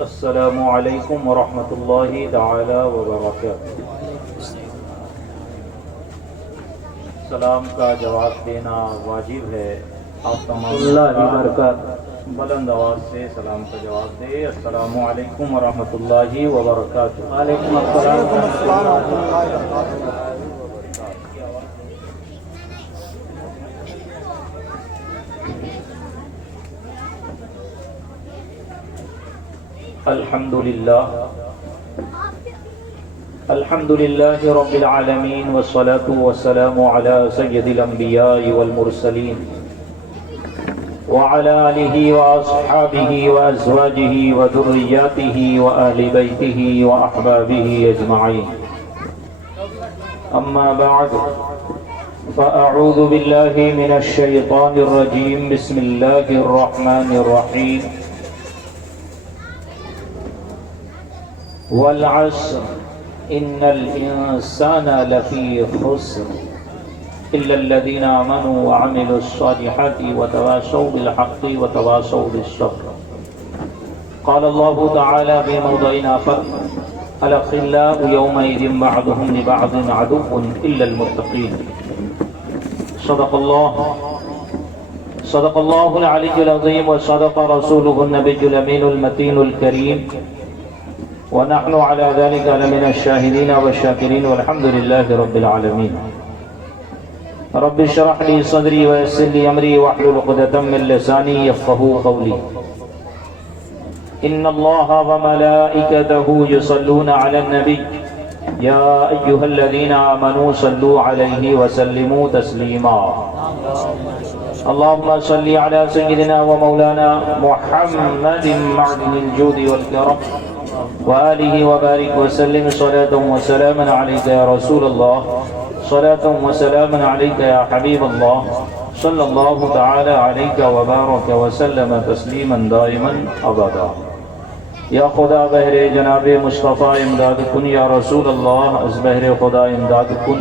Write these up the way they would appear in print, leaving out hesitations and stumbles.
السلام علیکم ورحمۃ اللہ تعالی وبرکاتہ۔ سلام کا جواب دینا واجب ہے۔ آپ تمام اللہ برکات بلند آواز سے سلام کا جواب دے۔ السلام علیکم ورحمۃ اللہ وبرکاتہ۔ وعلیکم الحمد لله رب العالمين والصلاة والسلام على سيد الأنبياء والمرسلين وعلى آله وأصحابه وأزواجه وذرياته وأهل بيته وأحبابه أجمعين، أما بعد فأعوذ بالله من الشيطان الرجيم، بسم الله الرحمن الرحيم، والعصر إن الإنسان لفي خسر إلا الذين آمنوا وعملوا الصالحات وتواصوا بالحق وتواصوا بالصبر۔ قال الله تعالى في موضع آخر: الأخلاء يومئذ بعضهم لبعض عدو إلا المتقين۔ صدق الله العلي العظيم، وصدق رسوله النبي الأمين المتين الكريم، ونحن على ذلك لمن الشاهدين والشاكرين، والحمد لله رب العالمين۔ رب اشرح لي صدري ويسر لي أمري واحلل عقدة من لساني يفقهوا قولي۔ إن الله وملائكته يصلون على النبي يا أيها الذين آمنوا صلوا عليه وسلموا تسليما۔ اللهم صل على سيدنا ومولانا محمد معدن الجود والكرم وآلہ وبارک وسلم، صلاة وسلاما علیک یا رسول اللہ، صلاة وسلاما علیک یا حبیب اللہ، صلی اللہ تعالی علیک وبارک وسلم تسلیما دائما ابدا۔ یا خدا بہر جناب مصطفیٰ امداد کن، یا رسول اللہ از بہر خدا امداد کن،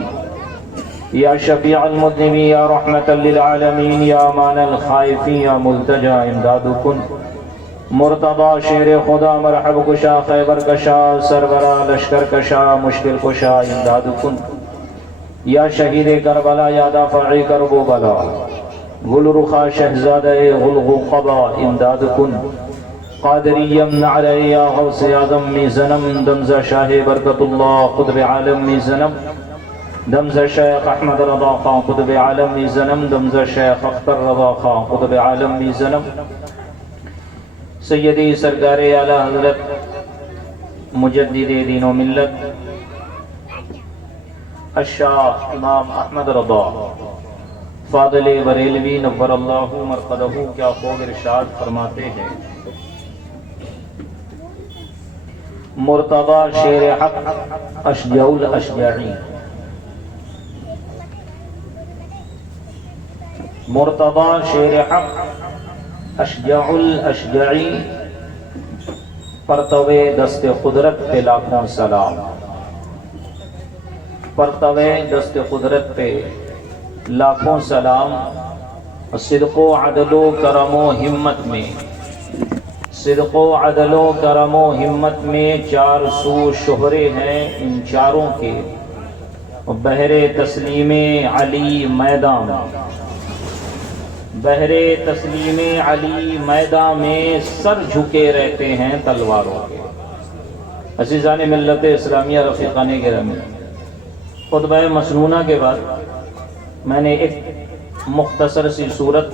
یا شفیع المذنبین، یا رحمتا للعالمین، یا امان الخائفین، یا ملتجا امداد کن۔ مرتضی شیر خدا مرحب کشا، خیبر کشا، سرورا لشکر کشا، مشکل کشا امداد کن۔ یا شہید کربلا، یا دافع کرب و بلا، گل رخا شہزادہ غلغ قبا امداد کن۔ قادری یمن علی یا غوث اعظم می زنم، دمزہ شاہ برکت اللہ قطب عالم می زنم، دمزہ شیخ احمد رضا خان قطب عالم می زنم، دمزہ شیخ اختر رضا خان قطب عالم می زنم۔ سیدی سرکار اعلیٰ حضرت مجدد دین و ملت الشاہ امام احمد رضا فاضل بریلوی نور اللہ مرقدہ کیا خوب ارشاد فرماتے ہیں: مرتضی شیر حق اشجع الاشجعی، مرتضی شیر حق اشجع الاشجعی، پرتوے دست قدرت پہ لاکھوں سلام، پرتوے دست قدرت پہ لاکھوں سلام۔ صدق و عدل و کرم و ہمت میں، صدق و عدل و کرم و ہمت میں چار سو شہرے ہیں ان چاروں کے، بہر تسلیم علی میدان، بہر تسلیم علی میدان میں سر جھکے رہتے ہیں تلواروں کے۔ عزیزان ملت اسلامیہ، رفیقان گرامی، خطبہ مسنونہ کے بعد میں نے ایک مختصر سی صورت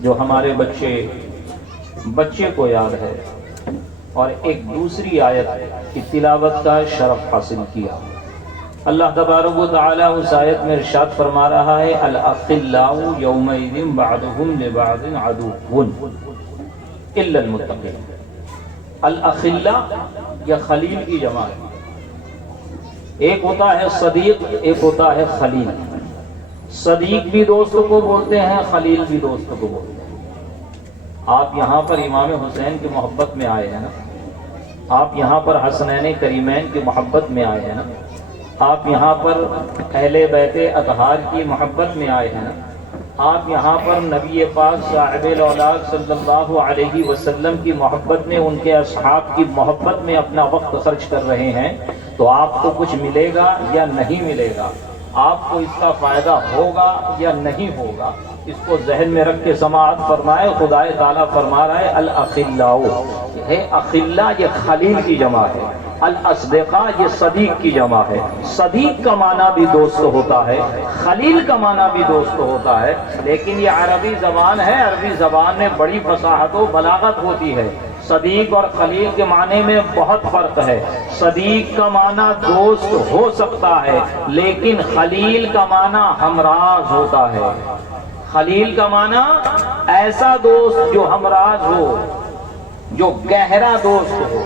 جو ہمارے بچے کو یاد ہے، اور ایک دوسری آیت کی تلاوت کا شرف حاصل کیا۔ اللہ تبارک و تعالی اس آیت میں ارشاد فرما رہا ہے: الاخلاء یومئذ بعضهم لبعض عدو الا المتقین۔ الاخلاء یا خلیل کی جمع ہے، ایک ہوتا ہے صدیق، ایک ہوتا ہے خلیل۔ صدیق بھی دوست کو بولتے ہیں، خلیل بھی دوست کو بولتے ہیں۔ آپ یہاں پر امام حسین کی محبت میں آئے ہیں نا، آپ یہاں پر حسنین کریمین کی محبت میں آئے ہیں نا، آپ یہاں پر اہل بیت اطہار کی محبت میں آئے ہیں نا، آپ یہاں پر نبی پاک صاحب الاولاد صلی اللہ علیہ وسلم کی محبت میں، ان کے اصحاب کی محبت میں اپنا وقت خرچ کر رہے ہیں، تو آپ کو کچھ ملے گا یا نہیں ملے گا؟ آپ کو اس کا فائدہ ہوگا یا نہیں ہوگا؟ اس کو ذہن میں رکھ کے سماعت فرمائے۔ خدا تعالیٰ فرما رہا ہے الاخلاء، اخلاء یہ خلیل کی جمع ہے، الاصدقاء یہ صدیق کی جمع ہے۔ صدیق کا معنی بھی دوست ہوتا ہے، خلیل کا معنی بھی دوست ہوتا ہے، لیکن یہ عربی زبان ہے، عربی زبان میں بڑی فصاحت و بلاغت ہوتی ہے۔ صدیق اور خلیل کے معنی میں بہت فرق ہے۔ صدیق کا معنی دوست ہو سکتا ہے، لیکن خلیل کا معنی ہمراز ہوتا ہے۔ خلیل کا معنی ایسا دوست جو ہمراز ہو، جو گہرا دوست ہو۔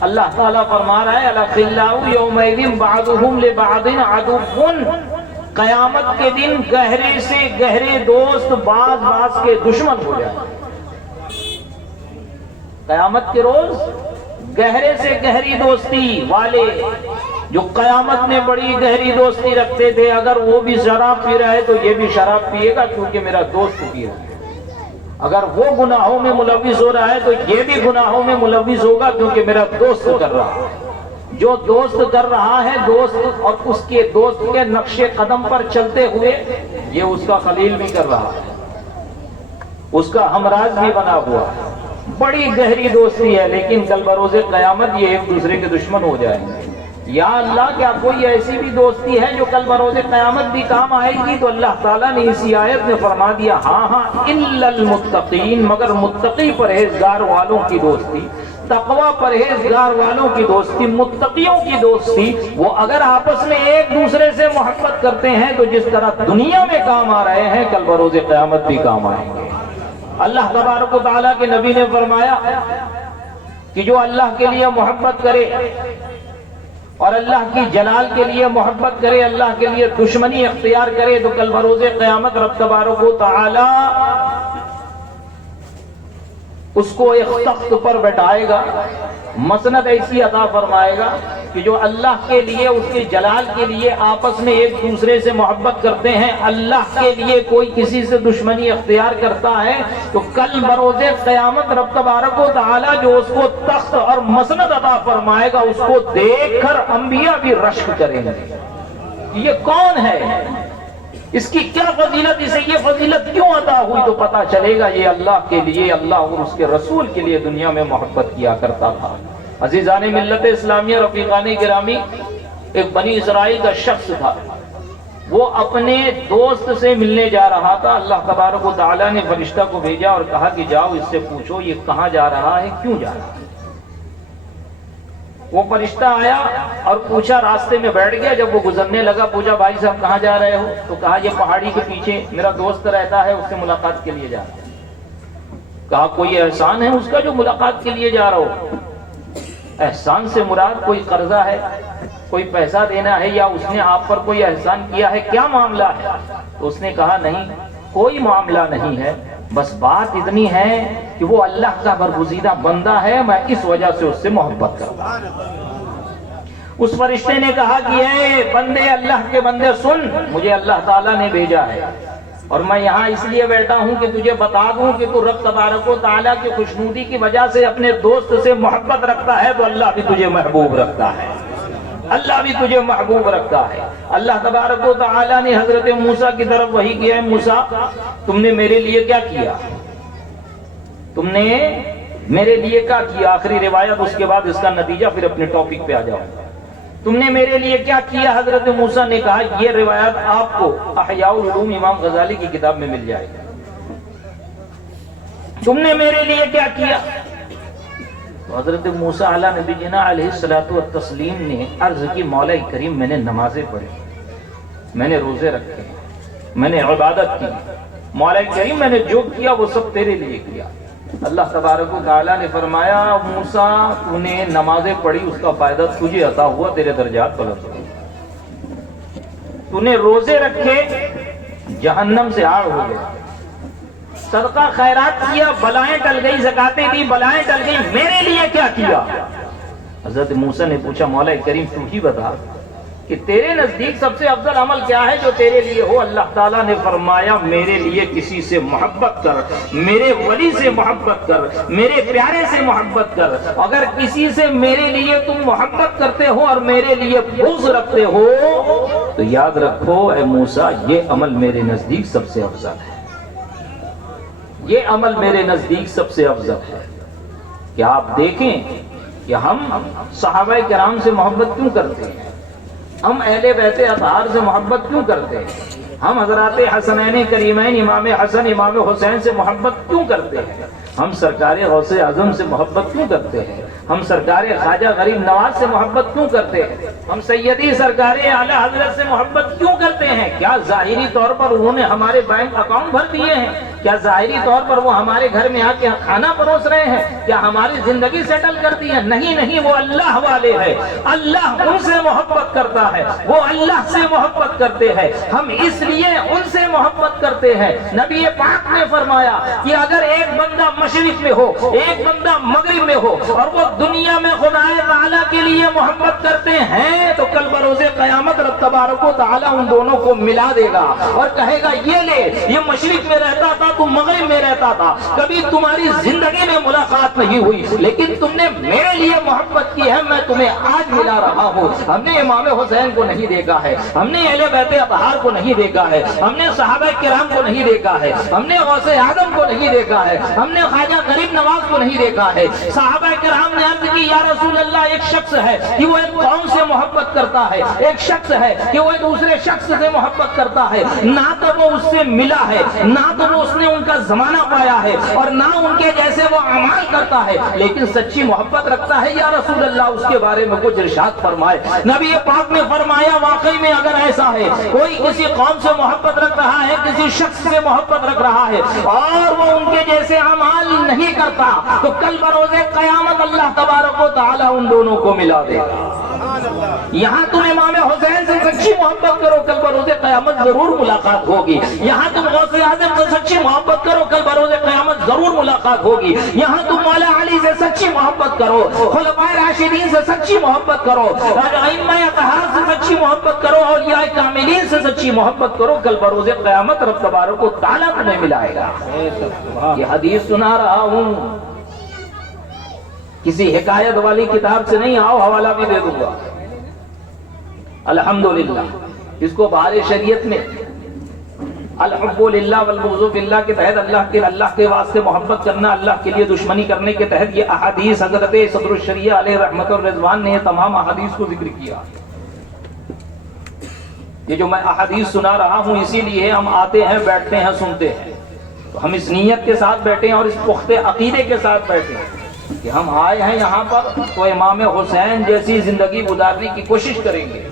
اللہ تعالیٰ فرما رہا ہے الاخلاء یومئذ بعضهم لبعض عدو، قیامت کے دن گہرے سے گہرے دوست بعض کے دشمن ہو جائیں۔ قیامت کے روز گہرے سے گہری دوستی والے جو قیامت میں بڑی گہری دوستی رکھتے تھے، اگر وہ بھی شراب پی رہا ہے تو یہ بھی شراب پیے گا کیونکہ میرا دوست پی رہا ہے۔ اگر وہ گناہوں میں ملوث ہو رہا ہے تو یہ بھی گناہوں میں ملوث ہوگا کیونکہ میرا دوست کر رہا ہے۔ جو دوست کر رہا ہے، دوست اور اس کے دوست کے نقش قدم پر چلتے ہوئے یہ اس کا خلیل بھی کر رہا ہے، اس کا ہمراز بھی بنا ہوا ہے۔ بڑی گہری دوستی ہے، لیکن کل بروز قیامت یہ ایک دوسرے کے دشمن ہو جائیں گے۔ یا اللہ، کیا کوئی ایسی بھی دوستی ہے جو کل بروز قیامت بھی کام آئے گی؟ تو اللہ تعالیٰ نے اسی آیت میں فرما دیا ہاں الا المتقین، مگر متقی پرہیزگار والوں کی دوستی، تقوی پرہیزگار والوں کی دوستی، متقیوں کی دوستی، وہ اگر آپس میں ایک دوسرے سے محبت کرتے ہیں تو جس طرح دنیا میں کام آ رہے ہیں کل بروز قیامت بھی کام آئیں گے۔ اللہ تبارک و تعالیٰ کے نبی نے فرمایا کہ جو اللہ کے لیے محبت کرے اور اللہ کی جلال کے لیے محبت کرے، اللہ کے لیے دشمنی اختیار کرے، تو کل بروز قیامت رب تبارک و تعالی اس کو ایک تخت پر بٹھائے گا، مسند ایسی عطا فرمائے گا کہ جو اللہ کے لیے، اس کے جلال کے لیے آپس میں ایک دوسرے سے محبت کرتے ہیں، اللہ کے لیے کوئی کسی سے دشمنی اختیار کرتا ہے، تو کل بروز قیامت رب تبارک و تعالی جو اس کو تخت اور مسند عطا فرمائے گا، اس کو دیکھ کر انبیاء بھی رشک کریں گے۔ یہ کون ہے؟ اس کی کیا فضیلت، اسے یہ فضیلت کیوں عطا ہوئی؟ تو پتہ چلے گا یہ اللہ کے لیے، اللہ اور اس کے رسول کے لیے دنیا میں محبت کیا کرتا تھا۔ عزیزان ملت اسلامیہ، رفیقان گرامی، ایک بنی اسرائیل کا شخص تھا، وہ اپنے دوست سے ملنے جا رہا تھا۔ اللہ تبارک و تعالیٰ نے فرشتہ کو بھیجا اور کہا کہ جاؤ اس سے پوچھو یہ کہاں جا رہا ہے، کیوں جا رہا ہے۔ وہ فرشتہ آیا اور پوچھا، راستے میں بیٹھ گیا، جب وہ گزرنے لگا پوچھا بھائی صاحب کہاں جا رہے ہو؟ تو کہا یہ پہاڑی کے پیچھے میرا دوست رہتا ہے، اس سے ملاقات کے لیے جا رہا ہے۔ کہا کوئی احسان ہے اس کا جو ملاقات کے لیے جا رہا ہو؟ احسان سے مراد کوئی قرضہ ہے، کوئی پیسہ دینا ہے، یا اس نے آپ پر کوئی احسان کیا ہے، کیا معاملہ ہے؟ تو اس نے کہا نہیں کوئی معاملہ نہیں ہے، بس بات اتنی ہے کہ وہ اللہ کا برگزیدہ بندہ ہے، میں اس وجہ سے اس سے محبت کرتا ہوں۔ اس فرشتے نے کہا کہ اے بندے، اللہ کے بندے سن، مجھے اللہ تعالیٰ نے بھیجا ہے اور میں یہاں اس لیے بیٹھا ہوں کہ تجھے بتا دوں کہ تو رب تبارک و تعالیٰ کی خوشنودی کی وجہ سے اپنے دوست سے محبت رکھتا ہے، تو اللہ بھی تجھے محبوب رکھتا ہے، اللہ بھی تجھے محبوب رکھتا ہے۔ اللہ تبارک و تعالیٰ نے حضرت موسیٰ کی طرف وحی کیا ہے، موسیٰ تم نے میرے لیے کیا کیا؟ تم نے میرے لیے کیا کیا؟ آخری روایت، اس کے بعد اس کا نتیجہ، پھر اپنے ٹاپک پہ آ جاؤ۔ تم نے میرے لیے کیا کیا؟ حضرت موسیٰ نے کہا، یہ روایت آپ کو احیاء العلوم امام غزالی کی کتاب میں مل جائے گی۔ تم نے میرے لیے کیا کیا؟ تو حضرت موسیٰ علیہ نبی جنا علیہ الصلوۃ والتسلیم نے عرض کی، مولا کریم میں نے نمازیں پڑھی، میں نے روزے رکھے، میں نے عبادت کی، مولا کریم میں نے جو کیا وہ سب تیرے لیے کیا۔ اللہ تبارک و تعالیٰ نے فرمایا، موسیٰ تو نے نمازیں پڑھی، اس کا فائدہ تجھے عطا ہوا، تیرے درجات بلند ہوئے۔ تو نے روزے رکھے، جہنم سے آڑ ہو گئے، صدقہ خیرات کیا، بلائیں ٹل گئی، زکاتیں دی، بلائیں ٹل گئی، میرے لیے کیا کیا؟ حضرت موسیٰ نے پوچھا، مولا کریم تو ہی بتا، کہ تیرے نزدیک سب سے افضل عمل کیا ہے جو تیرے لیے ہو؟ اللہ تعالیٰ نے فرمایا میرے لیے کسی سے محبت کر، میرے ولی سے محبت کر، میرے پیارے سے محبت کر۔ اگر کسی سے میرے لیے تم محبت کرتے ہو اور میرے لیے بغض رکھتے ہو تو یاد رکھو اے موسیٰ، یہ عمل میرے نزدیک سب سے افضل ہے، یہ عمل میرے نزدیک سب سے افضل ہے۔ کہ آپ دیکھیں کہ ہم صحابہ کرام سے محبت کیوں کرتے ہیں، ہم اہل بیت اطہار سے محبت کیوں کرتے ہیں، ہم حضرات حسنین کریمین امام حسن امام حسین سے محبت کیوں کرتے ہیں، ہم سرکار غوث اعظم سے محبت کیوں کرتے ہیں، ہم سرکار خواجہ غریب نواز سے محبت کیوں کرتے ہیں، ہم سیدی سرکار اعلی حضرت سے محبت کیوں کرتے ہیں؟ کیا ظاہری طور پر انہوں نے ہمارے بینک اکاؤنٹ بھر دیے ہیں؟ کیا ظاہری طور پر وہ ہمارے گھر میں آ کے کھانا پروس رہے ہیں؟ کیا ہماری زندگی سیٹل کر دی ہے؟ نہیں نہیں، وہ اللہ والے ہیں، اللہ ان سے محبت کرتا ہے، وہ اللہ سے محبت کرتے ہیں، ہم اس لیے ان سے محبت کرتے ہیں۔ نبی پاک نے فرمایا کہ اگر ایک بندہ مشرق میں ہو، ایک بندہ مغرب میں ہو، اور وہ دنیا میں خدا تعالیٰ کے لیے محبت کرتے ہیں تو کل بروز قیامت رب تبارک و تعالیٰ ان دونوں کو ملا دے گا اور کہے گا یہ لے، یہ مشرق میں رہتا تھا، تم مغرب میں رہتا تھا، کبھی تمہاری زندگی میں ملاقات نہیں ہوئی لیکن تم نے میرے لیے محبت کی ہے، میں تمہیں آج ملا رہا ہوں۔ ہم نے امام حسین کو نہیں دیکھا ہے، ہم نے اہل بیت اطہار کو نہیں دیکھا ہے، ہم نے صحابہ کرام کو نہیں دیکھا ہے، ہم نے غوث اعظم کو نہیں دیکھا ہے، ہم نے خواجہ غریب نواز کو نہیں دیکھا ہے۔ صحابہ کرام نے عرض کی یا رسول اللہ، ایک شخص ہے کہ وہ ایک قوم سے محبت کرتا ہے، ایک شخص ہے کہ وہ دوسرے شخص سے محبت کرتا ہے، نہ تو وہ اس سے ملا ہے، نہ تو وہ اس نے ان کا زمانہ پایا ہے، اور نہ ان کے جیسے وہ اعمال کرتا ہے، لیکن سچی محبت رکھتا ہے، یا رسول اللہ اس کے بارے میں کچھ ارشاد فرمائے۔ نبی پاک نے فرمایا واقعی میں اگر ایسا ہے، کوئی کسی قوم سے محبت رکھ رہا ہے، کسی شخص سے محبت رکھ رہا ہے اور وہ ان کے جیسے اعمال نہیں کرتا تو کل بروز قیامت اللہ تبارک و تعالی ان دونوں کو ملا دے گا۔ یہاں تم امام حسین سے سچی محبت کرو، کل بروز قیامت ضرور ملاقات ہوگی۔ یہاں تم غوث اعظم سے سچی محبت کرو، کل بروز قیامت ضرور ملاقات ہوگی۔ یہاں تم مولا علی سے سچی محبت کرو، خلفائے راشدین سے سچی محبت کرو، ائمہ اطہار سے سچی محبت کرو، اولیاء کاملین سے سچی محبت کرو، کل بروز قیامت رب تبارک و تعالیٰ تمہیں ملائے گا۔ یہ حدیث سنا رہا ہوں، کسی حکایت والی کتاب سے نہیں، آؤ حوالہ بھی دے دوں گا۔ الحمدللہ اس کو بہار شریعت میں الحب للہ والبغض فی اللہ کے تحت اللہ کے واسطے محبت کرنا، اللہ کے لیے دشمنی کرنے کے تحت یہ احادیث حضرت صدر الشریعہ علیہ رحمت الرضوان نے یہ تمام احادیث کو ذکر کیا۔ یہ جو میں احادیث سنا رہا ہوں اسی لیے ہم آتے ہیں، بیٹھتے ہیں، سنتے ہیں، تو ہم اس نیت کے ساتھ بیٹھے ہیں اور اس پختہ عقیدے کے ساتھ بیٹھے ہیں کہ ہم آئے ہیں یہاں پر تو امام حسین جیسی زندگی گزارنے کی کوشش کریں گے،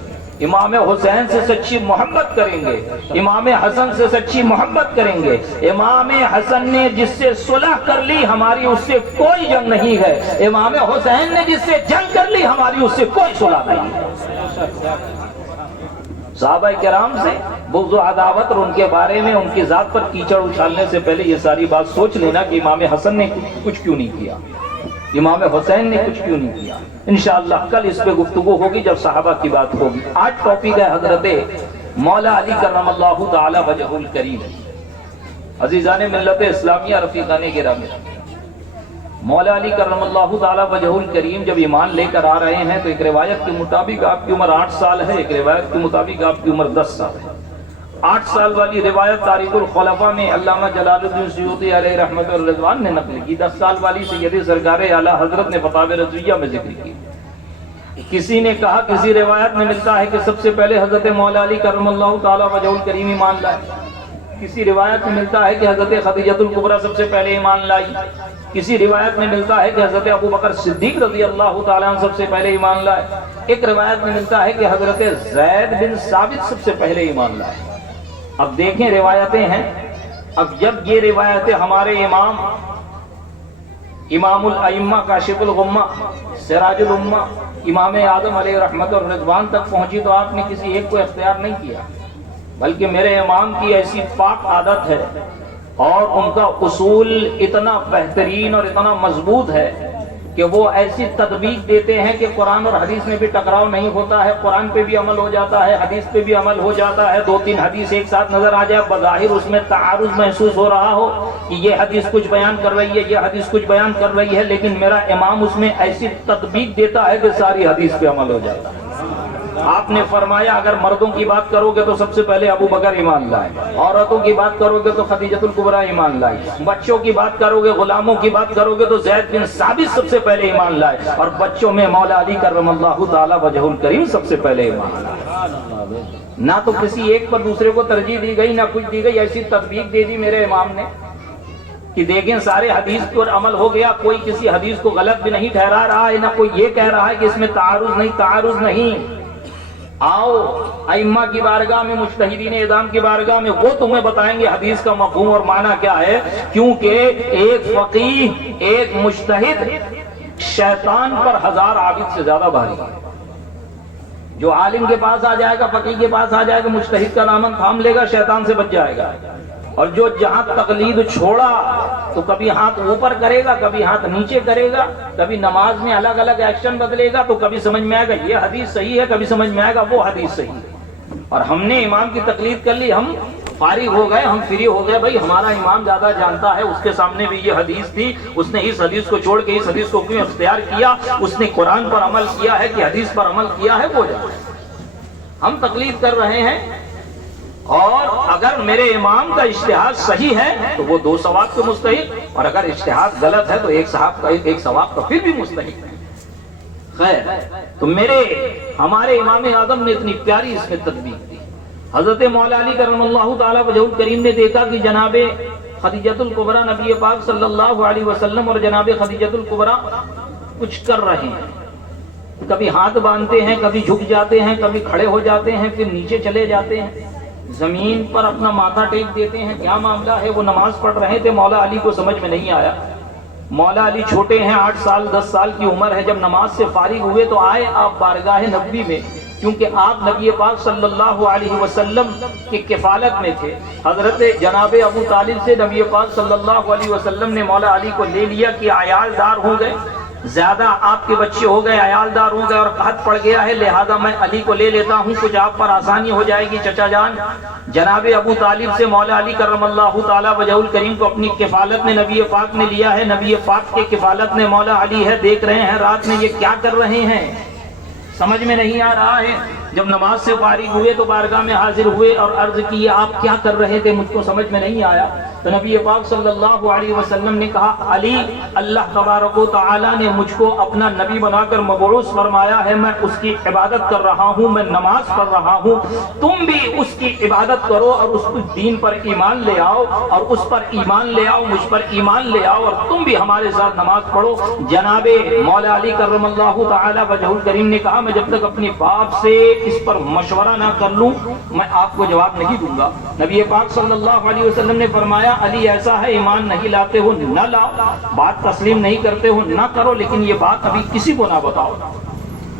امام حسین سے سچی محبت کریں گے، امام حسن سے سچی محبت کریں گے۔ امام حسن نے جس سے صلح کر لی ہماری اس سے کوئی جنگ نہیں ہے، امام حسین نے جس سے جنگ کر لی ہماری اس سے کوئی صلح نہیں ہے۔ صحابہ کرام سے بغض و عداوت اور ان کے بارے میں ان کی ذات پر کیچڑ اچھالنے سے پہلے یہ ساری بات سوچ لینا کہ امام حسن نے کچھ کیوں نہیں کیا، امام حسین نے کچھ کیوں نہیں کیا۔ انشاءاللہ کل اس پہ گفتگو ہوگی جب صحابہ کی بات ہوگی۔ آج ٹاپک ہے حضرت مولا علی کرم اللہ تعالی وجہ الکریم۔ عزیزان ملت اسلامیہ، رفیقان گرامی، مولا علی کرم اللہ تعالی وجہ الکریم جب ایمان لے کر آ رہے ہیں تو ایک روایت کے مطابق آپ کی عمر 8 سال ہے، ایک روایت کے مطابق آپ کی عمر 10 سال ہے۔ 8 سال والی روایت تاریخ الخلفاء میں علامہ جلال الدین سیوطی علیہ رحمت الرضوان نے نقل کی، 10 سال والی سید سرکار اعلی حضرت نے فتاوی رضویہ میں ذکر کی۔ کسی نے کہا، کسی روایت میں ملتا ہے کہ سب سے پہلے حضرت مولا علی کرم اللہ تعالی وجہ الکریم ایمان لائے، کسی روایت میں ملتا ہے کہ حضرت خدیجہ الکبریٰ سب سے پہلے ایمان لائی، کسی روایت میں ملتا ہے کہ حضرت ابو بکر صدیق رضی اللہ تعالیٰ عنہ سب سے پہلے ایمان لائے، ایک روایت میں ملتا ہے کہ حضرت زید بن ثابت سب سے پہلے ایمان لائے۔ اب دیکھیں روایتیں ہیں، اب جب یہ روایتیں ہمارے امام الائمہ کاشف الغمہ سراج الامہ امام اعظم علیہ رحمت الرضوان تک پہنچی تو آپ نے کسی ایک کو اختیار نہیں کیا، بلکہ میرے امام کی ایسی پاک عادت ہے اور ان کا اصول اتنا بہترین اور اتنا مضبوط ہے کہ وہ ایسی تطبیق دیتے ہیں کہ قرآن اور حدیث میں بھی ٹکراؤ نہیں ہوتا ہے، قرآن پہ بھی عمل ہو جاتا ہے، حدیث پہ بھی عمل ہو جاتا ہے، 2-3 حدیث ایک ساتھ نظر آ جائے، بظاہر اس میں تعارض محسوس ہو رہا ہو کہ یہ حدیث کچھ بیان کر رہی ہے، یہ حدیث کچھ بیان کر رہی ہے، لیکن میرا امام اس میں ایسی تطبیق دیتا ہے کہ ساری حدیث پہ عمل ہو جاتا ہے۔ آپ نے فرمایا اگر مردوں کی بات کرو گے تو سب سے پہلے ابو بکر ایمان لائے، عورتوں کی بات کرو گے تو خدیجۃ الکبریٰ ایمان لائی، بچوں کی بات کرو گے، غلاموں کی بات کرو گے تو زید بن ثابت سب سے پہلے ایمان لائے، اور بچوں میں مولا علی کرم اللہ تعالی وجہ الکریم سب سے پہلے ایمان لائے۔ نہ تو کسی ایک پر دوسرے کو ترجیح دی گئی، نہ کچھ دی گئی، ایسی تطبیق دے دی میرے امام نے کہ دیکھیں سارے حدیث پر عمل ہو گیا، کوئی کسی حدیث کو غلط بھی نہیں ٹھہرا رہا ہے، نہ کوئی یہ کہہ رہا ہے کہ اس میں تعارض نہیں۔ آؤ ائمہ کی بارگاہ میں، مجتہدین اعظام کی بارگاہ میں، وہ تمہیں بتائیں گے حدیث کا مفہوم اور معنی کیا ہے، کیونکہ ایک فقیہ، ایک مجتہد شیطان پر 1000 عابد سے زیادہ بھاری ہے۔ جو عالم کے پاس آ جائے گا، فقیہ کے پاس آ جائے گا، مجتہد کا دامن تھام لے گا، شیطان سے بچ جائے گا۔ اور جو جہاں تقلید چھوڑا تو کبھی ہاتھ اوپر کرے گا، کبھی ہاتھ نیچے کرے گا، کبھی نماز میں الگ الگ ایکشن بدلے گا، تو کبھی سمجھ میں آئے گا یہ حدیث صحیح ہے، کبھی سمجھ میں آئے گا وہ حدیث صحیح ہے۔ اور ہم نے امام کی تقلید کر لی، ہم فارغ ہو گئے، ہم فری ہو گئے، بھائی ہمارا امام زیادہ جانتا ہے، اس کے سامنے بھی یہ حدیث تھی، اس نے اس حدیث کو چھوڑ کے اس حدیث کو کیوں اختیار کیا، اس نے قرآن پر عمل کیا ہے کہ حدیث پر عمل کیا ہے، وہ جانتا ہے۔ ہم تقلید کر رہے ہیں، اور اگر میرے امام کا اجتہاد صحیح ہے تو وہ 2 ثواب کے مستحق، اور اگر اجتہاد غلط ہے تو 1 ثواب کا پھر بھی مستحق ہے۔ خیر، تو ہمارے امام اعظم نے اتنی پیاری اس میں تطبیق دی۔ حضرت مولا علی کرم اللہ تعالی وجہ الکریم نے دیکھا کہ جناب خدیجۃ الکبریٰ نبی پاک صلی اللہ علیہ وسلم اور جناب خدیجۃ الکبریٰ کچھ کر رہے ہیں، کبھی ہاتھ باندھتے ہیں، کبھی جھک جاتے ہیں، کبھی کھڑے ہو جاتے ہیں، پھر نیچے چلے جاتے ہیں، زمین پر اپنا ماتھا ٹیک دیتے ہیں۔ کیا معاملہ ہے؟ وہ نماز پڑھ رہے تھے، مولا علی کو سمجھ میں نہیں آیا۔ مولا علی چھوٹے ہیں، 8 سال 10 سال کی عمر ہے، جب نماز سے فارغ ہوئے تو آئے آپ بارگاہ نبوی میں، کیونکہ آپ نبی پاک صلی اللہ علیہ وسلم کی کفالت میں تھے۔ حضرت جناب ابو طالب سے نبی پاک صلی اللہ علیہ وسلم نے مولا علی کو لے لیا کہ عیال دار ہو گئے، زیادہ آپ کے بچے ہو گئے، عیال دار ہو گئے اور قحط پڑ گیا ہے، لہذا میں علی کو لے لیتا ہوں، کچھ آپ پر آسانی ہو جائے گی چچا جان۔ جناب ابو طالب سے مولا علی کرم اللہ تعالی وجہ الکریم کو اپنی کفالت میں نبی پاک نے لیا ہے، نبی پاک کے کفالت میں مولا علی ہے، دیکھ رہے ہیں رات میں یہ کیا کر رہے ہیں، سمجھ میں نہیں آ رہا ہے۔ جب نماز سے فارغ ہوئے تو بارگاہ میں حاضر ہوئے اور عرض کی آپ کیا کر رہے تھے، مجھ کو سمجھ میں نہیں آیا۔ تو نبی پاک صلی اللہ علیہ وسلم نے کہا علی، اللہ تبارک و تعالی نے مجھ کو اپنا نبی بنا کر مبعوث فرمایا ہے، میں اس کی عبادت کر رہا ہوں، میں نماز پڑھ رہا ہوں، تم بھی اس کی عبادت کرو اور اس دین پر ایمان لے آؤ، اور اس پر ایمان لے آؤ، مجھ پر ایمان لے آؤ، اور تم بھی ہمارے ساتھ نماز پڑھو۔ جناب مولا علی کرم اللہ تعالی وجہ الکریم نے کہا میں جب تک اپنے باپ سے اس پر مشورہ نہ کر لوں میں آپ کو جواب نہیں دوں گا۔ نبی پاک صلی اللہ علیہ وسلم نے فرمایا علی ایسا ہے، ایمان نہیں لاتے ہو نہ لاؤ، بات تسلیم نہیں کرتے ہو نہ کرو، لیکن یہ بات ابھی کسی کو نہ بتاؤ،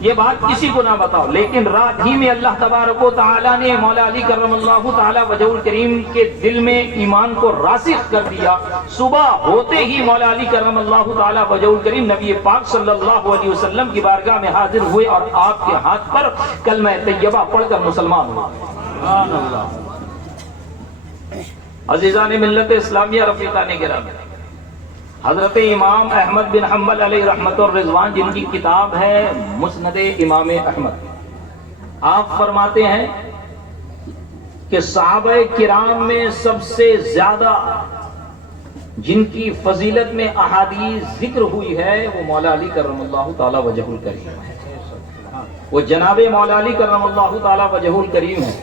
یہ بات کسی کو نہ بتاؤ۔ لیکن رات ہی میں اللہ تبارک و تعالیٰ نے مولا علی کرم اللہ تعالی وجہ الکریم کے دل میں ایمان کو راسخ کر دیا۔ صبح ہوتے ہی مولا علی کرم اللہ تعالی وجہ الکریم نبی پاک صلی اللہ علیہ وسلم کی بارگاہ میں حاضر ہوئے اور آپ کے ہاتھ پر کلمہ طیبہ پڑھ کر مسلمان ہوئے۔ سبحان اللہ۔ عزیزان ملت اسلامیہ، رفیقان گرامی، حضرت امام احمد بن حنبل علیہ رحمت الرضوان جن کی کتاب ہے مسند امام احمد، آپ فرماتے ہیں کہ صحابہ کرام میں سب سے زیادہ جن کی فضیلت میں احادیث ذکر ہوئی ہے وہ مولا علی کرم اللہ تعالی وجہ الکریم ہے، وہ جناب مولا علی کرم اللہ تعالی وجہ الکریم ہے۔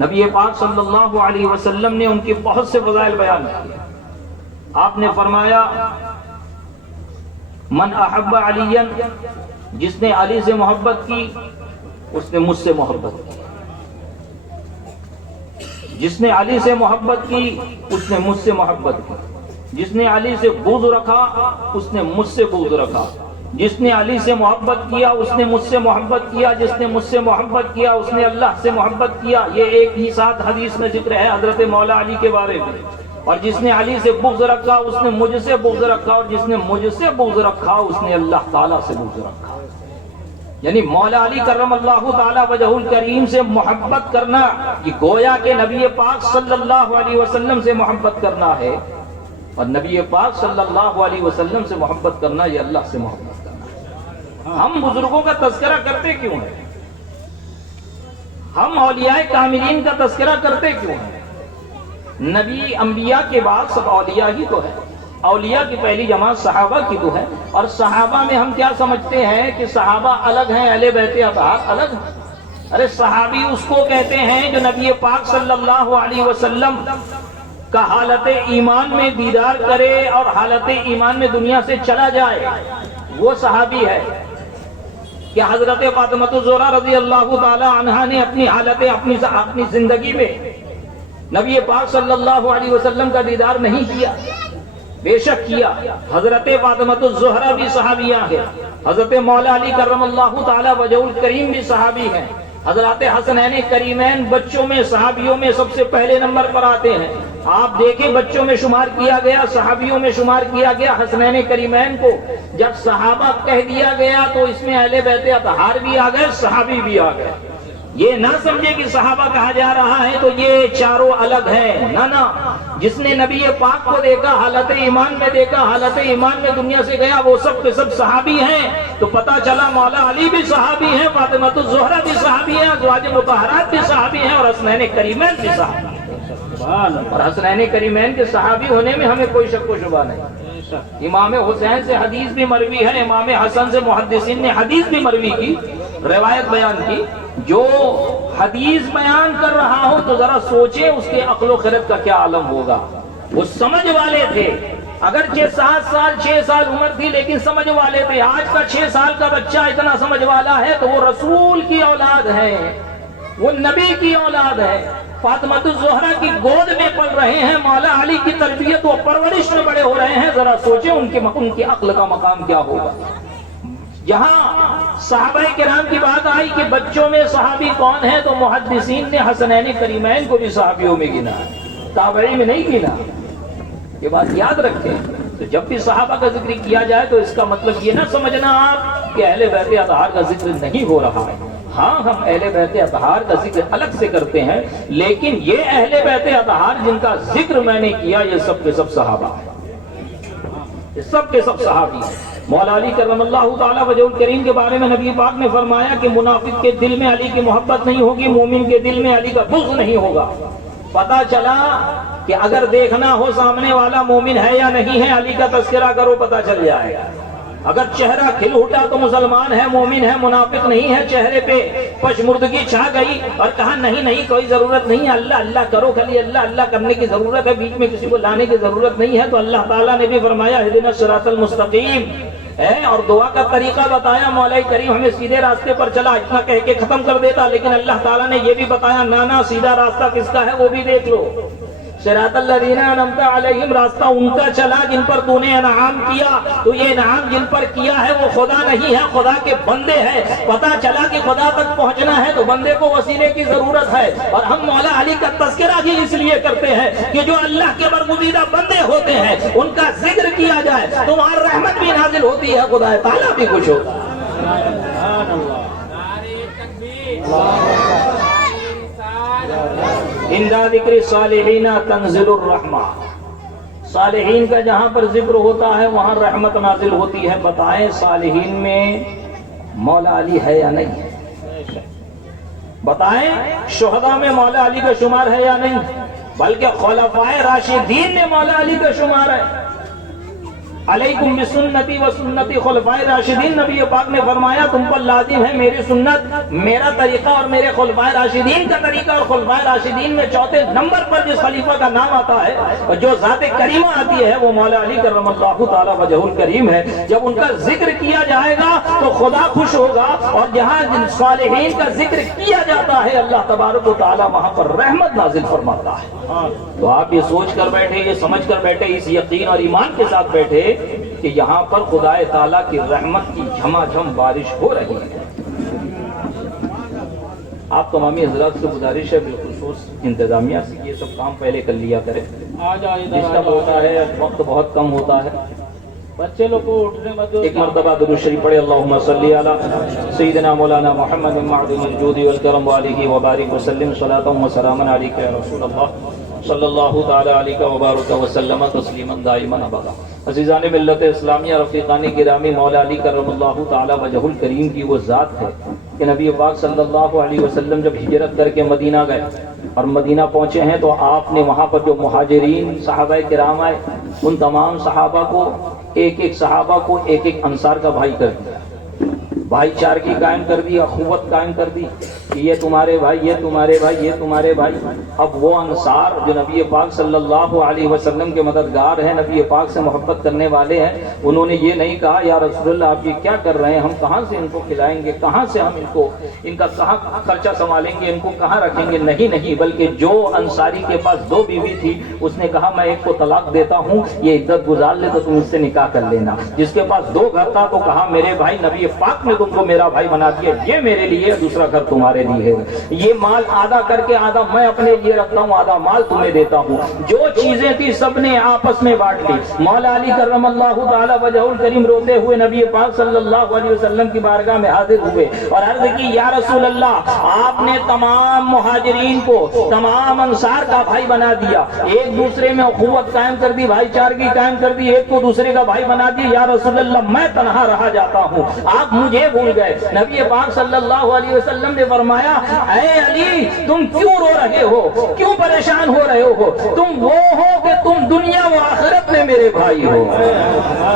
نبی پاک صلی اللہ علیہ وسلم نے ان کی بہت سے فضائل بیان کیے۔ آپ نے فرمایا من احب علی، جس نے علی سے محبت کی اس نے مجھ سے محبت کی، جس نے علی سے محبت کی اس نے مجھ سے محبت کی، جس نے علی سے بغض رکھا اس نے مجھ سے بغض رکھا، جس نے علی سے محبت کیا اس نے مجھ سے محبت کیا، جس نے مجھ سے محبت کیا اس نے اللہ سے محبت کیا۔ یہ ایک ہی ساتھ حدیث میں ذکر ہے حضرت مولا علی کے بارے میں۔ اور جس نے علی سے بغض رکھا اس نے مجھ سے بغض رکھا، اور جس نے مجھ سے بغض رکھا اس نے اللہ تعالیٰ سے بغض رکھا۔ یعنی مولا علی کرم اللہ تعالیٰ وجہ الکریم سے محبت کرنا یہ گویا کہ نبی پاک صلی اللہ علیہ وسلم سے محبت کرنا ہے، اور نبی پاک صلی اللہ علیہ وسلم سے محبت کرنا یہ اللہ سے محبت کرنا ہے۔ ہم بزرگوں کا تذکرہ کرتے کیوں ہیں؟ ہم اولیاء کاملین کا تذکرہ کرتے کیوں ہیں؟ نبی انبیاء کے بعد سب اولیاء ہی تو ہے، اولیاء کی پہلی جماعت صحابہ کی تو ہے، اور صحابہ میں ہم کیا سمجھتے ہیں کہ صحابہ الگ ہیں، اہل بیت اطہار الگ ہیں۔ ارے صحابی اس کو کہتے ہیں جو نبی پاک صلی اللہ علیہ وسلم کا حالت ایمان میں دیدار کرے اور حالت ایمان میں دنیا سے چلا جائے، وہ صحابی ہے۔ کہ حضرت فاطمہ الزہرا رضی اللہ تعالی عنہا نے اپنی حالت اپنی زندگی میں نبی پاک صلی اللہ علیہ وسلم کا دیدار نہیں کیا؟ بے شک کیا۔ حضرت فاطمہ الزہرا بھی صحابیہ ہیں، حضرت مولا علی کرم اللہ تعالی وجہ الکریم بھی صحابی ہیں، حضرات حسنین کریمین بچوں میں صحابیوں میں سب سے پہلے نمبر پر آتے ہیں۔ آپ دیکھیں بچوں میں شمار کیا گیا، صحابیوں میں شمار کیا گیا حسنین کریمین کو۔ جب صحابہ کہہ دیا گیا تو اس میں اہل بیت اطہار بھی آ گئے، صحابی بھی آ گئے۔ یہ نہ سمجھے کہ صحابہ کہا جا رہا ہے تو یہ چاروں الگ ہیں، نہ۔ جس نے نبی پاک کو دیکھا، حالت ایمان میں دیکھا، حالت ایمان میں دنیا سے گیا، وہ سب کے سب صحابی ہیں۔ تو پتہ چلا مولا علی بھی صحابی ہیں، فاطمہ الزہرا بھی صحابی ہیں، ازواج مطہرات بھی صحابی ہیں، اور حسنین کریمین بھی صحابی ہیں۔ اور حسنین کریمین کے صحابی ہونے میں ہمیں کوئی شک و شبہ نہیں۔ امام حسین سے حدیث بھی مروی ہے، امام حسن سے محدثین نے حدیث بھی مروی کی، روایت بیان کی۔ جو حدیث بیان کر رہا ہو تو ذرا سوچیں اس کے عقل و خرد کا کیا عالم ہوگا۔ وہ سمجھ والے تھے، اگرچہ 7 سال 6 سال عمر تھی لیکن سمجھ والے تھے۔ آج کا 6 سال کا بچہ اتنا سمجھ والا ہے تو وہ رسول کی اولاد ہے، وہ نبی کی اولاد ہے، فاطمہ الزہرا کی گود میں پل رہے ہیں، مولا علی کی تربیت و پرورش میں بڑے ہو رہے ہیں۔ ذرا سوچیں ان کی عقل کا مقام کیا ہوگا۔ جہاں صحابہ کرام کی بات آئی کہ بچوں میں صحابی کون ہیں تو محدثین نے حسنین کریمین کو بھی صحابیوں میں گنا، تابعی میں نہیں گنا۔ یہ بات یاد رکھیں۔ تو جب بھی صحابہ کا ذکر کیا جائے تو اس کا مطلب یہ نہ سمجھنا آپ کہ اہل بیت اطہار کا ذکر نہیں ہو رہا ہے۔ ہاں ہم اہل بیت اطہار کا ذکر الگ سے کرتے ہیں، لیکن یہ اہل بیت اطہار جن کا ذکر میں نے کیا یہ سب کے سب صحابہ ہیں، یہ سب کے سب صحابی ہیں۔ مولا علی کرم اللہ تعالیٰ وجہ الکریم کے بارے میں نبی پاک نے فرمایا کہ منافق کے دل میں علی کی محبت نہیں ہوگی، مومن کے دل میں علی کا بغض نہیں ہوگا۔ پتہ چلا کہ اگر دیکھنا ہو سامنے والا مومن ہے یا نہیں ہے، علی کا تذکرہ کرو پتہ چل جائے گا۔ اگر چہرہ کھل اٹھا تو مسلمان ہے، مومن ہے، منافق نہیں ہے، چہرے پہ پشمردگی چھا گئی اور کہا نہیں کوئی ضرورت نہیں ہے، اللہ اللہ کرو، خالی اللہ اللہ کرنے کی ضرورت ہے، بیچ میں کسی کو لانے کی ضرورت نہیں ہے، تو اللہ تعالیٰ نے بھی فرمایا اہدنا الصراط المستقیم ہے، اور دعا کا طریقہ بتایا۔ مولا کریم ہمیں سیدھے راستے پر چلا اتنا کہہ کے ختم کر دیتا، لیکن اللہ تعالیٰ نے یہ بھی بتایا نانا سیدھا راستہ کس کا ہے وہ بھی دیکھ لو۔ صراط الذین انعمت علیہم، راستہ ان کا چلا جن پر تو نے انعام کیا۔ تو یہ انعام جن پر کیا ہے وہ خدا نہیں ہے، خدا کے بندے ہیں۔ پتہ چلا کہ خدا تک پہنچنا ہے تو بندے کو وسیلے کی ضرورت ہے، اور ہم مولا علی کا تذکرہ بھی اس لیے کرتے ہیں کہ جو اللہ کے برگزیدہ بندے ہوتے ہیں ان کا ذکر کیا جائے تو وہاں رحمت بھی نازل ہوتی ہے، خدا تعالیٰ بھی خوش ہوتا ہے۔ عند ذکر صالحین تنزل الرحمہ، صالحین کا جہاں پر ذکر ہوتا ہے وہاں رحمت نازل ہوتی ہے۔ بتائیں صالحین میں مولا علی ہے یا نہیں ہے؟ بتائیں شہداء میں مولا علی کا شمار ہے یا نہیں؟ بلکہ خلفائے راشدین میں مولا علی کا شمار ہے۔ علیکم بسنتی و سنتی خلفائے راشدین، نبی پاک نے فرمایا تم پر لازم ہے میری سنت، میرا طریقہ اور میرے خلفائے راشدین کا طریقہ۔ اور خلفائے راشدین میں چوتھے نمبر پر جس خلیفہ کا نام آتا ہے اور جو ذات کریمہ آتی ہے وہ مولا علی کرم اللہ تعالی وجہ الکریم ہے۔ جب ان کا ذکر کیا جائے گا تو خدا خوش ہوگا، اور جہاں صالحین کا ذکر کیا جاتا ہے اللہ تبارک و تعالی وہاں پر رحمت نازل فرماتا ہے۔ تو آپ یہ سوچ کر بیٹھے، یہ سمجھ کر بیٹھے، اس یقین اور ایمان کے ساتھ بیٹھے کہ یہاں پر خدا تعالیٰ کی رحمت کی جھما جھم بارش ہو رہی ہے۔ آپ تمامی حضرات سے گزارش ہے بالخصوص انتظامیہ سے یہ سب کام پہلے کر لیا کریں۔ ڈسٹرب ہوتا ہے، وقت بہت کم ہوتا ہے. بچے لوگ کو اٹھنے مت دو. ایک مرتبہ درود شریف پڑھے. اللہم صلی علی سیدنا مولانا محمد معدن الجود والکرم وآلہ وبارک وسلم صلاۃ و سلاما علیک یا رسول اللہ صلی اللہ تعالی علیہ وبارک وسلم تسلیما دائما ابدا. عزیزان ملت اسلامیہ، رفیقان گرامی، مولا علی کرم اللہ تعالی وجہ الکریم کی وہ ذات ہے کہ نبی پاک صلی اللہ علیہ وسلم جب ہجرت کر کے مدینہ گئے اور مدینہ پہنچے ہیں تو آپ نے وہاں پر جو مہاجرین صحابہ کرام آئے ان تمام صحابہ کو ایک ایک صحابہ کو ایک ایک انصار کا بھائی کر دیا، بھائی چارگی قائم کر دی، اخوت قائم کر دی کہ یہ تمہارے بھائی، یہ تمہارے بھائی، یہ تمہارے بھائی. اب وہ انصار جو نبی پاک صلی اللہ علیہ وسلم کے مددگار ہیں، نبی پاک سے محبت کرنے والے ہیں، انہوں نے یہ نہیں کہا یا رسول اللہ آپ یہ کیا کر رہے ہیں، ہم کہاں سے ان کو کھلائیں گے، کہاں سے ہم ان کا کہاں خرچہ سنبھالیں گے، ان کو کہاں رکھیں گے. نہیں، بلکہ جو انصاری کے پاس 2 بیوی تھی اس نے کہا میں ایک کو طلاق دیتا ہوں، یہ عدت گزار لے تو تم اس سے نکاح کر لینا. جس کے پاس 2 گھر تھا تو کہا میرے بھائی نبی پاک نے تم کو میرا بھائی بنا دیا، یہ میرے لیے، دوسرا گھر تمہارے لیے ہے. یہ مال آدھا کر کے آدھا میں اپنے لیے رکھتا ہوں، آدھا مال تمہیں دیتا ہوں. جو چیزیں تھی سب نے آپس میں بانٹ لی. مولا علی کرم اللہ تعالی وجہ الکریم روتے ہوئے نبی پاک صلی اللہ علیہ وسلم کی بارگاہ میں حاضر ہوئے اور عرض کی یا رسول اللہ آپ نے تمام مہاجرین کو تمام انصار کا بھائی بنا دیا، ایک دوسرے میں اخوت قائم کر دی، بھائی چارگی قائم کر دی، ایک کو دوسرے کا بھائی بنا دی. یا رسول اللہ میں تنہا رہا جاتا ہوں، آپ مجھے بھول گئے. نبی پاک صلی اللہ علیہ وسلم نے فرمایا اے علی تم کیوں رو رہے ہو، کیوں پریشان ہو رہے ہو، تم وہ ہو کہ تم دنیا و آخرت میں میرے بھائی ہو،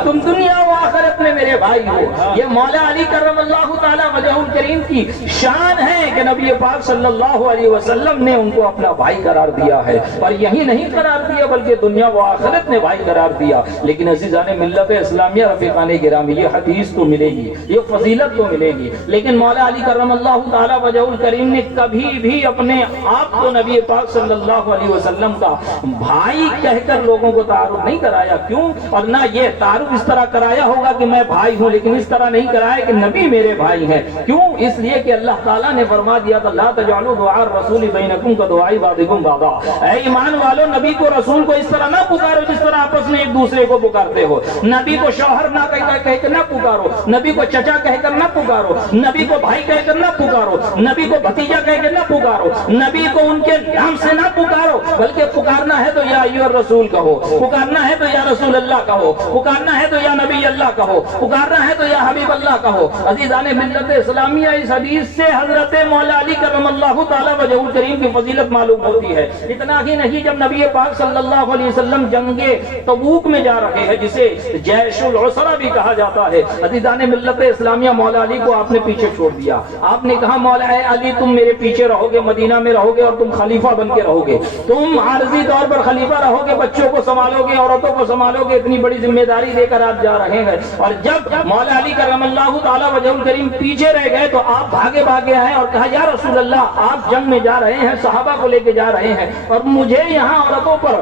تم دنیا و آخرت میں میرے بھائی ہو. یہ مولا علی کرم اللہ تعالی وجہ الکریم کی شان ہے کہ نبی پاک صلی اللہ علیہ وسلم نے ان کو اپنا بھائی قرار دیا ہے، اور یہی نہیں قرار دیا بلکہ دنیا و آخرت میں بھائی قرار دیا. لیکن عزیزان ملت اسلامیہ، رفیقان گرامی، یہ حدیث تو ملے گی، یہ فضیلت تو ملے گی، لیکن مولا علی کرم اللہ تعالی وجہ الکریم نے کبھی بھی اپنے آپ کو نبی پاک صلی اللہ علیہ وسلم کا بھائی کہہ کر لوگوں کو تعارف نہیں کرایا. کیوں؟ اور نہ یہ تعارف اس طرح کرایا ہوگا کہ میں بھائی ہوں، لیکن اس طرح نہیں کرایا کہ نبی میرے بھائی ہیں. کیوں؟ اس لیے کہ اللہ تعالیٰ نے فرما دیا تھا لا تجعلوا دعاء الرسول بینکم کدعاء بعضکم بعضا. اے ایمان والو نبی کو رسول کو اس طرح نہ پکارو جس طرح آپس میں ایک دوسرے کو پکارتے ہو. نبی کو شوہر نہ کہہ کر نہ پکارو، نبی کو چچا کہہ کر نہ پکارو، نبی کو بھائی کہہ کر نہ پکارو، نبی کو بھتیجا کہہ کے نہ پکارو، نبی کو ان کے نام سے نہ پکارو، بلکہ پکارنا ہے تو یا ایھا الرسول کہو، پکارنا ہے تو یا رسول اللہ کہو، پکارنا ہے تو یا نبی اللہ کہو، پکارنا ہے تو یا حبیب اللہ کہو. عزیزان ملت اسلامیہ، اس حدیث سے حضرت مولا علی کرم اللہ تعالی وجہ الکریم کی فضیلت معلوم ہوتی ہے. اتنا ہی نہیں، جب نبی پاک صلی اللہ علیہ وسلم جنگ تبوک میں جا رہے ہیں جسے جیش العسرہ بھی کہا جاتا ہے، عزیزان ملت اسلامیہ مولا علی کو آپ نے پیچھے چھوڑ دیا. آپ نے کہا مولا علی تم میرے پیچھے رہو گے، مدینہ میں رہو گے اور تم خلیفہ بن کے رہو گے، تم عارضی طور پر خلیفہ رہو گے، بچوں کو سنبھالو گے، عورتوں کو سنبھالو گے، اتنی بڑی ذمہ داری لے کر آپ جا رہے ہیں. اور جب مولا علی کرم اللہ تعالی وجہ الکریم پیچھے رہ گئے تو آپ بھاگے آئے اور کہا یا رسول اللہ آپ جنگ میں جا رہے ہیں، صحابہ کو لے کے جا رہے ہیں اور مجھے یہاں عورتوں پر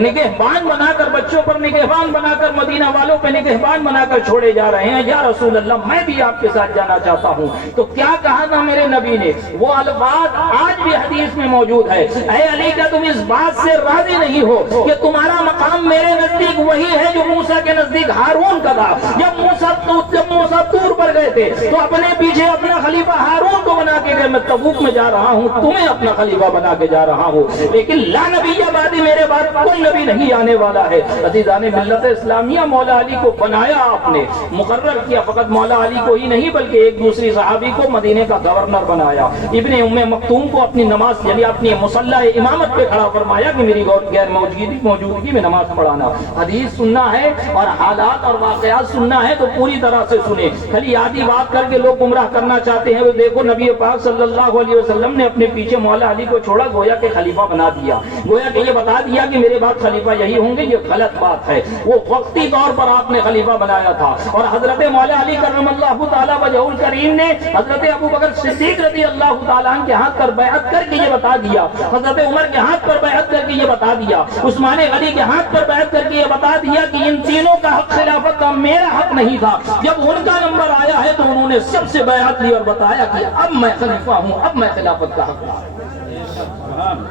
نگہبان بنا کر، بچوں پر نگہبان بنا کر، مدینہ والوں پہ نگہبان بنا کر چھوڑے جا رہے ہیں. یا رسول اللہ میں بھی آپ کے ساتھ جانا چاہتا ہوں. تو کیا کہا تھا میرے نبی نے؟ وہ الفاظ آج بھی حدیث میں موجود ہے. اے علی کیا تم اس بات سے راضی نہیں ہو کہ تمہارا مقام میرے نزدیک وہی ہے جو موسیٰ کے نزدیک ہارون کا تھا؟ جب موسیٰ طور پر گئے تھے تو اپنے پیچھے اپنا خلیفہ ہارون کو بنا کے گئے. میں تبوک میں جا رہا ہوں، تمہیں اپنا خلیفہ بنا کے جا رہا ہوں، لیکن لا نبی بعدی، میرے بعد کوئی نبی نہیں آنے والا ہے. عزیزان ملت اسلامیہ، مولا علی کو بنایا آپ نے، مقرر کیا. فقط مولا علی کو ہی نہیں بلکہ ایک دوسری صحابی کو مدینے کا گورنر بنایا. ابن ام مکتوم کو اپنی نماز یعنی اپنی مصلی امامت پہ کھڑا فرمایا کہ میری غیر موجودگی میں نماز پڑھانا. حدیث سننا ہے اور حالات اور واقعات سننا ہے تو پوری طرح سے سنیں. خالی آدھی بات کر کے لوگ گمراہ کرنا چاہتے ہیں. وہ دیکھو نبی پاک صلی اللہ علیہ وسلم نے اپنے پیچھے مولا علی کو چھوڑا، گویا کہ خلیفہ بنا دیا، گویا کہ یہ بتا دیا کہ میرے بعد خلیفہ یہی ہوں گے. یہ غلط بات ہے. وہ وقتی طور پر آپ نے خلیفہ بنایا تھا. اور حضرت مولا علی کرم اللہ تعالی وجہ الکریم نے حضرت ابو بکر صدیق رضی اللہ تعالیٰ عنہ کے ہاتھ پر بیعت کر کے یہ بتا دیا، حضرت عمر کے ہاتھ پر بیعت کر کے یہ بتا دیا، عثمان غنی کے ہاتھ پر بیعت کر کے یہ بتا دیا کہ ان تینوں کا حق خلافت کا میرا حق نہیں تھا. جب ان کا نمبر آیا ہے تو انہوں نے سب سے بیعت لی اور بتایا کہ اب میں خلیفہ ہوں، اب میں خلافت کا حق ہوں.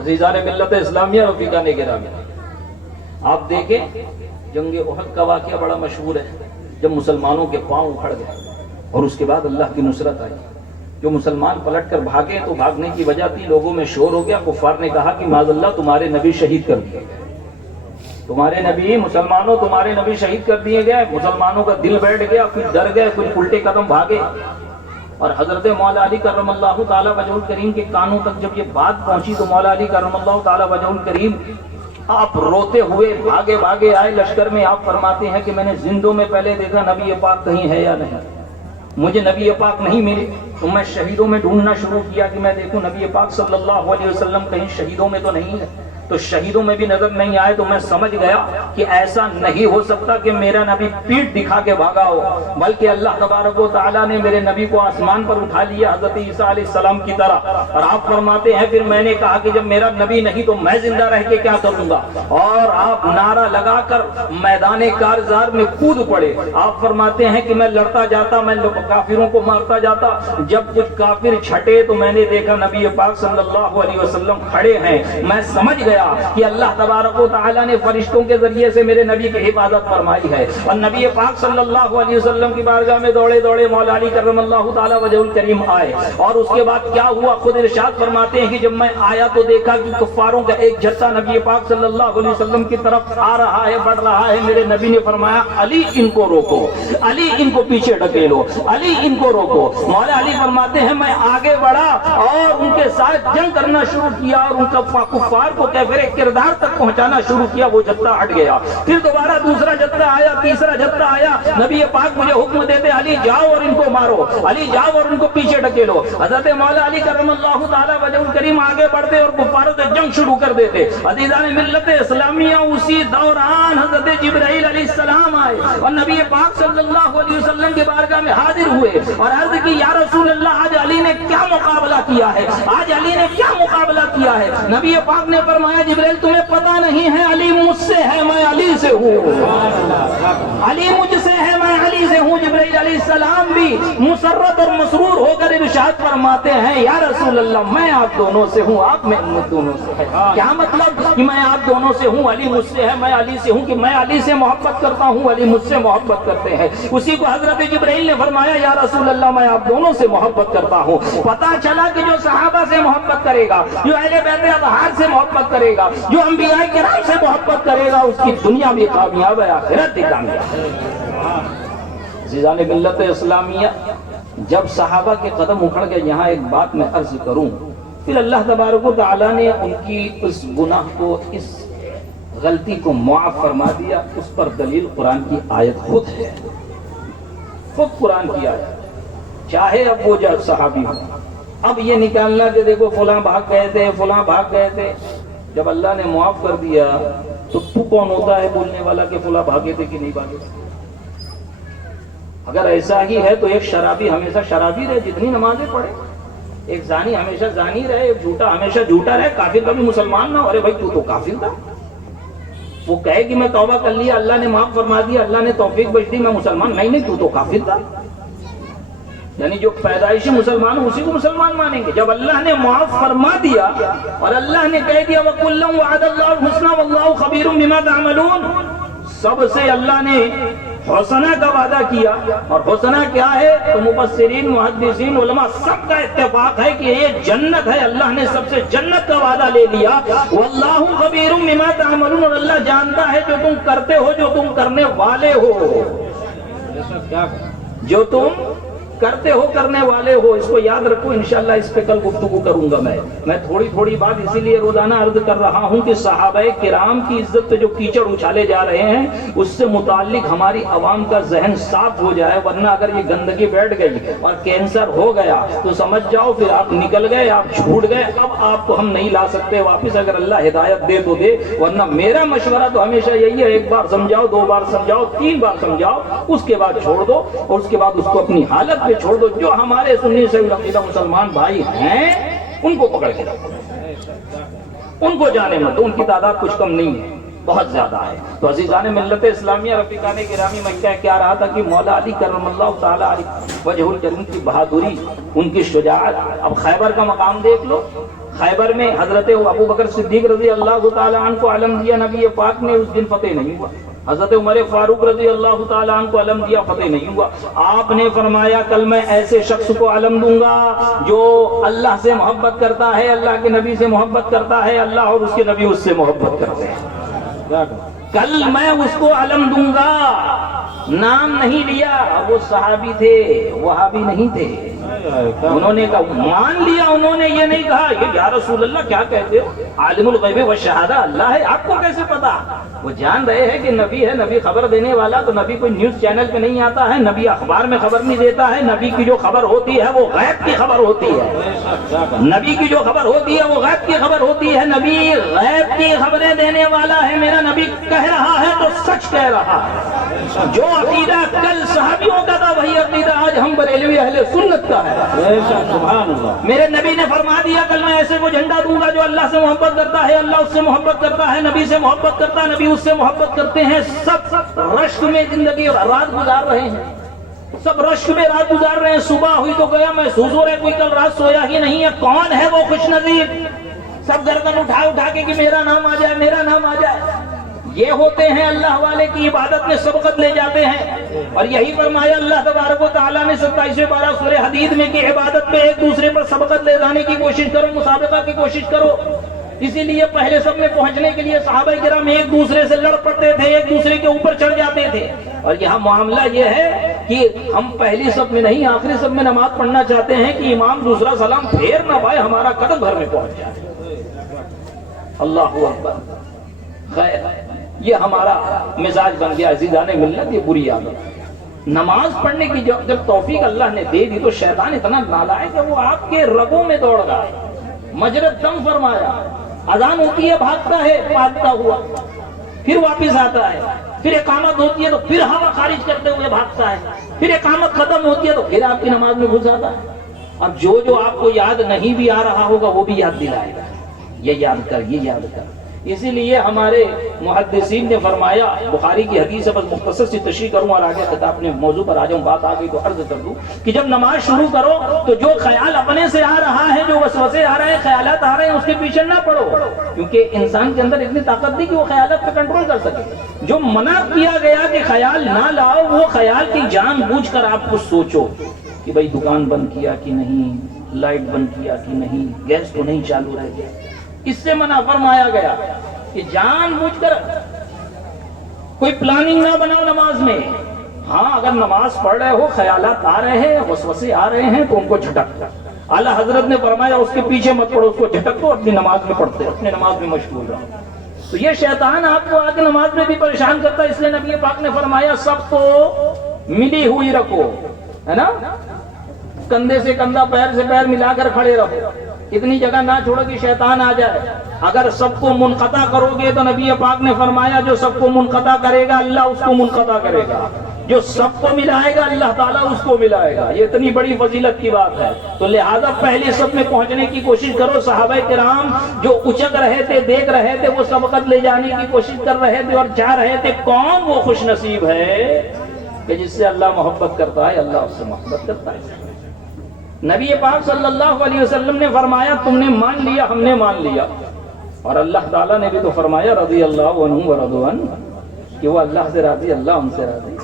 عزیزان ملت اسلامیہ رفیقان گرامی، آپ دیکھیں جنگ احد کا واقعہ بڑا مشہور ہے، جب مسلمانوں کے پاؤں اکھڑ گئے اور اس کے بعد اللہ کی نصرت آئی، جو مسلمان پلٹ کر بھاگے تو بھاگنے کی وجہ تھی لوگوں میں شور ہو گیا، کفار نے کہا کہ معاذ اللہ تمہارے نبی شہید کر دیے گئے، تمہارے نبی مسلمانوں تمہارے نبی شہید کر دیے گئے۔ مسلمانوں کا دل بیٹھ گیا، کچھ ڈر گئے، کچھ الٹے قدم بھاگے، اور حضرت مولا علی کرم اللہ تعالی وجہ الکریم کے کانوں تک جب یہ بات پہنچی تو مولا علی کرم اللہ تعالی وجہ الکریم آپ روتے ہوئے بھاگے بھاگے آئے لشکر میں۔ آپ فرماتے ہیں کہ میں نے زندوں میں پہلے دیکھا نبی پاک کہیں ہے یا نہیں، مجھے نبی پاک نہیں ملے تو میں شہیدوں میں ڈھونڈنا شروع کیا کہ میں دیکھوں نبی پاک صلی اللہ علیہ وسلم کہیں شہیدوں میں تو نہیں ہے، تو شہیدوں میں بھی نظر نہیں آئے تو میں سمجھ گیا کہ ایسا نہیں ہو سکتا کہ میرا نبی پیٹھ دکھا کے بھاگا ہو، بلکہ اللہ تبارک و تعالیٰ نے میرے نبی کو آسمان پر اٹھا لیا حضرت عیسیٰ علیہ السلام کی طرح۔ اور آپ فرماتے ہیں پھر میں نے کہا کہ جب میرا نبی نہیں تو میں زندہ رہ کے کیا کروں گا، اور آپ نعرہ لگا کر میدان کارزار میں کود پڑے۔ آپ فرماتے ہیں کہ میں لڑتا جاتا، میں کافروں کو مارتا جاتا، جب کچھ کافر چھٹے تو میں نے دیکھا نبی پاک صلی اللہ علیہ وسلم کھڑے ہیں، میں سمجھ گیا کہ اللہ تبارک و تعالیٰ نے فرشتوں کے ذریعے سے میرے نبی کی حفاظت فرمائی ہے۔ اور نبی پاک صلی اللہ علیہ وسلم کی بارگاہ میں دوڑے دوڑے مولا علی کرم اللہ تعالی وجہ الکریم آئے، اور اس کے بعد کیا ہوا خود ارشاد فرماتے ہیں کہ جب میں آیا تو دیکھا کہ کفاروں کا ایک جتھا نبی پاک صلی اللہ علیہ وسلم کی طرف آ رہا ہے، بڑھ رہا ہے۔ میرے نبی نے فرمایا علی ان کو روکو، علی ان کو پیچھے ڈھکیلو، علی ان کو روکو۔ مولا علی فرماتے ہیں میں آگے بڑھا اور ان کے ساتھ جنگ کرنا شروع کیا اور ان کا کفار کو کیفر کردار تک پہنچانا شروع کیا، وہ جتھا ہٹ گیا۔ پھر دوبارہ دوسرا جتھا آیا، تیسرا جتھا آیا، نبی پاک مجھے حکم دیتے علی جاؤ اور ان کو مارو، علی جاؤ اور ان کو پیچھے ڈھکیلو۔ حضرت مولا علی کرم اللہ تعالی وجہ الکریم آگے بڑھتے اور کفاروں سے جنگ شروع کر دیتے۔ عزیزان ملت اسلامیہ اسی دوران حضرت جبرائیل علیہ السلام آئے اور نبی پاک صلی اللہ علیہ وسلم کے بارگاہ میں حاضر ہوئے اور عرض کی یا رسول اللہ آج علی نے کیا مقابلہ کیا ہے، آج علی نے کیا مقابلہ کیا ہے۔ نبی پاک نے فرمایا جبرائیل تمہیں پتہ نہیں ہے علی مجھ سے ہے میں علی سے ہوں، علی مجھ سے ہے میں علی سے ہوں۔ جبرائیل علیہ السلام بھی مسرت اور مسرور ہو کر ارشاد فرماتے ہیں یا رسول اللہ میں آپ دونوں سے ہوں، آپ میں دونوں سے ہے۔ کیا مطلب کہ میں آپ دونوں سے ہوں، علی مجھ سے ہے میں علی سے ہوں، کہ میں علی سے محبت کرتا ہوں، علی مجھ سے محبت کرتے ہیں۔ اسی کو حضرت جبرائیل نے فرمایا یا رسول اللہ میں آپ دونوں سے محبت کرتا ہوں۔ پتہ چلا کہ جو صحابہ سے محبت کرے گا، جو اہل بیت اطہار سے محبت کرے گا، جو انبیاء کرام سے محبت کرے گا، اس کی دنیا بھی کامیاب ہے، آخرت بھی کامیاب ہے۔ عزیزان ملت اسلامیہ جب صحابہ کے قدم اکھڑ گئے، یہاں ایک بات میں عرض کروں، پھر اللہ تبارک و تعالیٰ نے ان کی اس گناہ کو، اس غلطی کو معاف فرما دیا۔ اس پر دلیل قرآن کی آیت خود ہے، خود قرآن کی آیت، چاہے اب وہ جو صحابی ہو، اب یہ نکالنا کہ دیکھو فلاں بھاگ گئے تھے، فلاں بھاگ گئے تھے، جب اللہ نے معاف کر دیا تو کون ہوتا ہے بولنے والا کہ فلاں بھاگے تھے کہ نہیں بھاگے تھے؟ اگر ایسا ہی ہے تو ایک شرابی ہمیشہ شرابی رہے جتنی نمازیں پڑھے، ایک زانی ہمیشہ زانی رہے، ایک جھوٹا ہمیشہ جھوٹا رہے، کافر کبھی مسلمان نہ ہو۔ ارے بھائی تو کافر تھا، وہ کہے کہ میں توبہ کر لیا، اللہ نے معاف فرما دیا، اللہ نے توفیق بخش دی، میں مسلمان نہیں، تو کافر تھا۔ یعنی جو پیدائشی مسلمان اسی کو مسلمان مانیں گے۔ جب اللہ نے معاف فرما دیا اور اللہ نے کہہ دیا وَكُلًّا وَعَدَ اللَّهُ الْحُسْنَىٰ وَاللَّهُ خَبِيرٌ بِمَا تَعْمَلُونَ، سب سے اللہ نے حسنہ کا وعدہ کیا، اور حسنہ کیا ہے تو مفسرین محدثین علماء سب کا اتفاق ہے کہ یہ جنت ہے۔ اللہ نے سب سے جنت کا وعدہ لے لیا۔ وَاللَّهُ خَبِيرٌ بِمَا تَعْمَلُونَ، اور اللہ جانتا ہے جو تم کرتے ہو، جو تم کرنے والے ہو، جو تم کرتے ہو، کرنے والے ہو۔ اس کو یاد رکھو، انشاءاللہ اس پہ کل گفتگو کروں گا۔ میں تھوڑی بات اسی لیے روزانہ عرض کر رہا ہوں کہ صحابہ کرام کی عزت پہ جو کیچڑ اچھالے جا رہے ہیں اس سے متعلق ہماری عوام کا ذہن صاف ہو جائے، ورنہ اگر یہ گندگی بیٹھ گئی اور کینسر ہو گیا تو سمجھ جاؤ پھر آپ نکل گئے، آپ چھوٹ گئے، اب آپ کو ہم نہیں لا سکتے واپس، اگر اللہ ہدایت دے تو دے، ورنہ میرا مشورہ تو ہمیشہ یہی ہے، ایک بار سمجھاؤ، 2 بار سمجھاؤ، 3 بار سمجھاؤ، اس کے بعد چھوڑ دو، اور اس کے بعد اس کو اپنی حالت پہ چھوڑ دو۔ جو ہمارے سنی سے عقیدہ مسلمان بھائی ہیں ان کو پکڑ کے رکھو، ان کو جانے مت، ان کی تعداد کچھ کم نہیں ہے، بہت زیادہ ہے۔ تو عزیزان ملت اسلامیہ رفیقان گرامی، میں کیا رہا تھا کہ مولا علی کرم اللہ تعالی علیہ وجہ الکریم کی بہادری، ان کی شجاعت۔ اب خیبر کا مقام دیکھ لو، خیبر میں حضرت ابو بکر صدیق رضی اللہ تعالیٰ عنہ کو علم دیا نبی پاک نے، اس دن فتح نہیں ہوا۔ حضرت عمر فاروق رضی اللہ تعالیٰ عنہ کو علم دیا، فتح نہیں ہوا۔ آپ نے فرمایا کل میں ایسے شخص کو علم دوں گا جو اللہ سے محبت کرتا ہے، اللہ کے نبی سے محبت کرتا ہے، اللہ اور اس کے نبی اس سے محبت کرتے ہیں۔ کل میں اس کو علم دوں گا۔ نام نہیں لیا، وہ صحابی تھے، وہابی نہیں تھے۔ انہوں نے کہا مان لیا، انہوں نے یہ نہیں کہا یہ یا رسول اللہ کیا کہتے ہو، عالم الغیب والشہادہ اللہ ہے، آپ کو کیسے پتا؟ وہ جان رہے ہیں کہ نبی ہے، نبی خبر دینے والا، تو نبی کوئی نیوز چینل پہ نہیں آتا ہے، نبی اخبار میں خبر نہیں دیتا ہے، نبی کی جو خبر ہوتی ہے وہ غیب کی خبر ہوتی ہے، نبی کی جو خبر ہوتی ہے وہ غیب کی خبر ہوتی ہے، نبی غیب کی خبریں دینے والا ہے، میرا نبی کہہ رہا ہے تو سچ کہہ رہا ہے۔ جو عقیدہ کل صحابیوں کا تھا وہی عقیدہ آج ہم بریلوی اہل سنت کا ہے۔ سبحان اللہ۔ میرے نبی نے فرما دیا کل میں ایسے کو جھنڈا دوں گا جو اللہ سے محبت کرتا ہے، اللہ اس سے محبت کرتا ہے، نبی سے محبت کرتا ہے، نبی اس سے محبت کرتے ہیں، سب رشک میں زندگی اور رات گزار رہے ہیں، سب رشک میں رات گزار رہے ہیں۔ صبح ہوئی تو گیا محسوس ہو رہا ہے کوئی کل رات سویا ہی نہیں ہے، کون ہے وہ خوش نصیب؟ سب گردن اٹھا اٹھا کے کہ میرا نام آ جائے، میرا نام آ جائے۔ یہ ہوتے ہیں اللہ والے کی عبادت میں سبقت لے جاتے ہیں، اور یہی فرمایا اللہ تبارک و تعالیٰ نے 27ویں پارہ سورہ حدید میں کہ عبادت میں ایک دوسرے پر سبقت لے جانے کی کوشش کرو، مسابقہ کی کوشش کرو۔ اسی لیے پہلے سب میں پہنچنے کے لیے صحابہ کرام ایک دوسرے سے لڑ پڑتے تھے، ایک دوسرے کے اوپر چڑھ جاتے تھے، اور یہاں معاملہ یہ ہے کہ ہم پہلی صف میں نہیں آخری صف میں نماز پڑھنا چاہتے ہیں کہ امام دوسرا سلام پھیر نہ پائے، ہمارا قدم گھر میں پہنچ جائے۔ اللہ اکبر۔ خیر، یہ ہمارا مزاج بن گیا عزیزان ملت، یہ بری عادت۔ نماز پڑھنے کی جب توفیق اللہ نے دے دی تو شیطان اتنا نالائق ہے وہ آپ کے رگوں میں دوڑ رہا ہے۔ مجرد دم فرمایا، اذان ہوتی ہے بھاگتا ہے بھاگتا ہوا، پھر واپس آتا ہے، پھر اقامت ہوتی ہے تو پھر ہوا خارج کرتے ہوئے بھاگتا ہے، پھر اقامت ختم ہوتی ہے تو پھر آپ کی نماز میں گھس جاتا ہے۔ اب جو آپ کو یاد نہیں بھی آ رہا ہوگا وہ بھی یاد دلائے گا، یہ یاد کر، یہ یاد کر۔ اسی لیے ہمارے محدثین نے فرمایا، بخاری کی حدیث ہے، بس مختصر سی تشریح کروں اور آگے اپنے موضوع پر آ جاؤں، بات آ گئی تو عرض کر دوں کہ جب نماز شروع کرو تو جو خیال اپنے سے آ رہا ہے، جو وسوسے آ رہے ہیں، خیالات آ رہے ہیں، اس کے پیچھے نہ پڑو، کیونکہ انسان کے اندر اتنی طاقت نہیں کہ وہ خیالات پہ کنٹرول کر سکے۔ جو منع کیا گیا کہ خیال نہ لاؤ، وہ خیال کی جان بوجھ کر آپ کچھ سوچو کہ بھائی دکان بند کیا کہ نہیں، لائٹ بند کیا کہ نہیں، گیس تو نہیں چالو رہ گیا، اس سے منع فرمایا گیا کہ جان بوجھ کر کوئی پلاننگ نہ بناؤ نماز میں۔ ہاں، اگر نماز پڑھ رہے ہو، خیالات آ رہے ہیں، وسوسے آ رہے ہیں تو ان کو جھٹک دو۔ اعلیٰ حضرت نے فرمایا اس کے پیچھے مت پڑھو، اس کو جھٹک دو، اپنی نماز میں پڑھتے، اپنی نماز میں مشغول رہو۔ تو یہ شیطان آپ کو آگے نماز میں بھی پریشان کرتا ہے، اس لیے نبی پاک نے فرمایا سب کو ملی ہوئی رکھو، ہے نا، کندھے سے کندھا، پیر سے پیر ملا کر کھڑے رہو، اتنی جگہ نہ چھوڑو کہ شیطان آ جائے۔ اگر سب کو منقطع کرو گے تو نبی پاک نے فرمایا جو سب کو منقطع کرے گا اللہ اس کو منقطع کرے گا، جو سب کو ملائے گا اللہ تعالیٰ اس کو ملائے گا۔ یہ اتنی بڑی فضیلت کی بات ہے، تو لہذا پہلے سب میں پہنچنے کی کوشش کرو۔ صحابہ کرام جو اچک رہے تھے، دیکھ رہے تھے، وہ سبقت لے جانے کی کوشش کر رہے تھے اور چاہ رہے تھے کون وہ خوش نصیب ہے کہ جس سے اللہ محبت کرتا ہے، اللہ اس سے محبت کرتا ہے۔ نبی پاک صلی اللہ علیہ وسلم نے فرمایا تم نے مان لیا، ہم نے مان لیا، اور اللہ تعالیٰ نے بھی تو فرمایا رضی اللہ عنہم ورضوا عنہ، کہ وہ اللہ سے راضی، اللہ ان سے راضی۔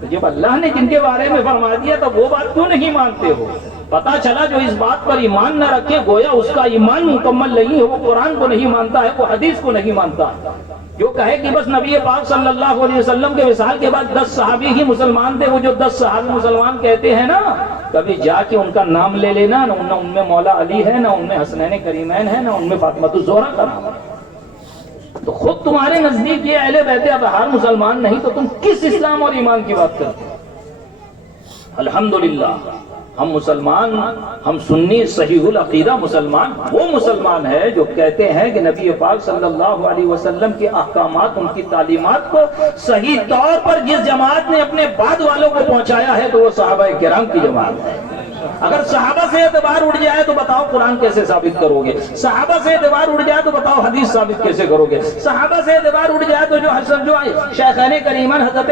تو جب اللہ نے جن کے بارے میں فرما دیا تو وہ بات کیوں نہیں مانتے ہو؟ پتا چلا جو اس بات پر ایمان نہ رکھے گویا اس کا ایمان مکمل نہیں ہے، وہ قرآن کو نہیں مانتا ہے، وہ حدیث کو نہیں مانتا۔ جو کہے کہ بس نبی پاک صلی اللہ علیہ وسلم کے وصال کے بعد 10 صحابی ہی مسلمان تھے، وہ جو 10 صحابی مسلمان کہتے ہیں نا، کبھی جا کے ان کا نام لے لینا، نہ ان میں مولا علی ہے، نہ ان میں حسنین کریمین ہے، نہ ان میں فاطمہ الزہرا کا نام ہے۔ تو خود تمہارے نزدیک یہ اہل بیت اطہار مسلمان نہیں تو تم کس اسلام اور ایمان کی بات کرتے ہو؟ الحمدللہ ہم مسلمان، ہم سنی صحیح العقیدہ مسلمان وہ مسلمان ہے جو کہتے ہیں کہ نبی پاک صلی اللہ علیہ وسلم کے احکامات، ان کی تعلیمات کو صحیح طور پر جس جماعت نے اپنے بعد والوں کو پہنچایا ہے تو وہ صحابہ کرام کی جماعت ہے۔ اگر صحابہ سے اعتبار اٹھ جائے تو بتاؤ قرآن کیسے ثابت کرو گے؟ صحابہ سے اعتبار اٹھ جائے تو بتاؤ حدیث ثابت کیسے کرو گے؟ صحابہ سے اعتبار اٹھ جائے تو جو شیخین کریمان حضرت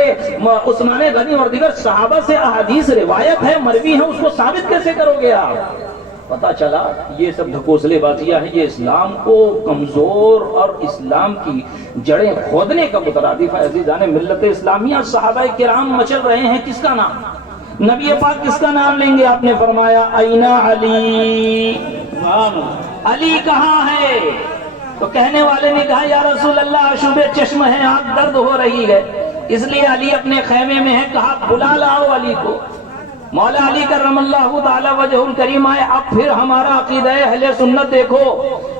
عثمان غنی اور دیگر صحابہ سے احادیث روایت ہے، مروی ہے، اس کو ثابت کیسے کرو گے آپ؟ پتا چلا یہ سب ڈھکوسلے باتیاں ہیں، یہ اسلام کو کمزور اور اسلام کی جڑیں کھودنے کا مترادف ہے۔ عزیزان ملت اسلامیہ، صحابہ کرام مچل رہے ہیں، کس کا نام؟ نبی پاک کس کا نام لیں گے؟ آپ نے فرمایا اینا علی، علی کہاں ہے؟ تو کہنے والے نے کہا یا رسول اللہ آشوب چشم ہے، آنکھ درد ہو رہی ہے، اس لیے علی اپنے خیمے میں ہے۔ کہا بلا لاؤ علی کو۔ مولا علی کرم اللہ تعالی وجہ الکریم آئے۔ اب پھر ہمارا عقیدہ اہل سنت دیکھو،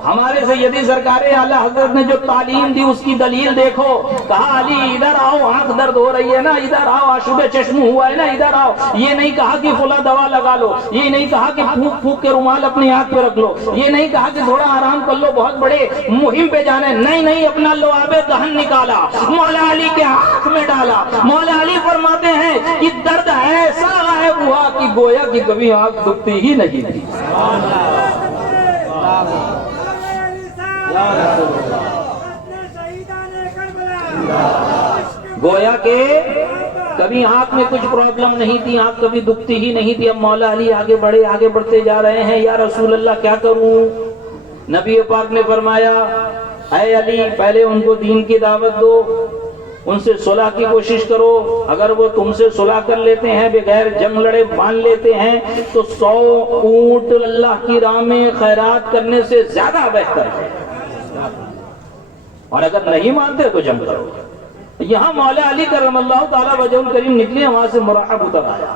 ہمارے سیدی سرکار اعلی حضرت نے جو تعلیم دی اس کی دلیل دیکھو۔ کہا علی ادھر آؤ، آنکھ درد ہو رہی ہے نا، ادھر آؤ، آشوب چشم ہوا ہے نا، ادھر آؤ۔ یہ نہیں کہا کہ فلاں دوا لگا لو، یہ نہیں کہا کہ پھونک پھونک کے رومال اپنی آنکھ پہ رکھ لو، یہ نہیں کہا کہ تھوڑا آرام کر لو، بہت بڑے مہم پہ جانے، نہیں، اپنا لعاب دہن نکالا، مولا علی کے آنکھ میں ڈالا۔ مولا علی فرماتے ہیں کہ درد ایسا غائب ہوا کہ گویا کہ کبھی آنکھ دکھتی ہی نہیں تھی۔ گویا کہ کبھی آنکھ میں کچھ پرابلم نہیں تھی، آنکھ کبھی دکھتی ہی نہیں تھی۔ اب مولا علی آگے بڑھتے جا رہے ہیں، یا رسول اللہ کیا کروں؟ نبی پاک نے فرمایا اے علی پہلے ان کو دین کی دعوت دو، ان سے صلح کی کوشش کرو، اگر وہ تم سے صلح کر لیتے ہیں، بغیر جنگ لڑے مان لیتے ہیں تو 100 اونٹ اللہ کی راہ میں خیرات کرنے سے زیادہ بہتر ہے، اور اگر نہیں مانتے تو جنگ کرو۔ یہاں مولا علی کرم اللہ تعالی وجہ الکریم نکلے، وہاں سے مرحب اتر آیا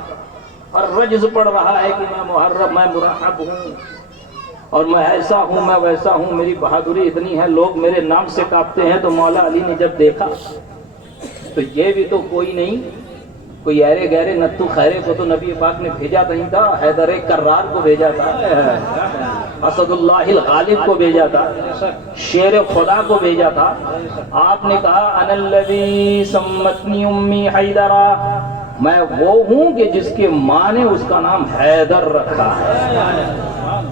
اور رجز پڑھ رہا ہے کہ میں محرب، میں مرحب ہوں، اور میں ایسا ہوں، میں ویسا ہوں، میری بہادری اتنی ہے، لوگ میرے نام سے کانپتے ہیں۔ تو مولا علی نے جب دیکھا تو یہ بھی تو کوئی نہیں، کوئی ایرے گہرے نتو خیرے کو تو نبی پاک نے بھیجا نہیں تھا، حیدر کرار کو بھیجا تھا، اسد اللہ الغالب کو بھیجا تھا، شیر خدا کو بھیجا تھا۔ آپ نے کہا انا الذی سمتنی امی حیدرا، میں وہ ہوں کہ جس کے ماں نے اس کا نام حیدر رکھا ہے،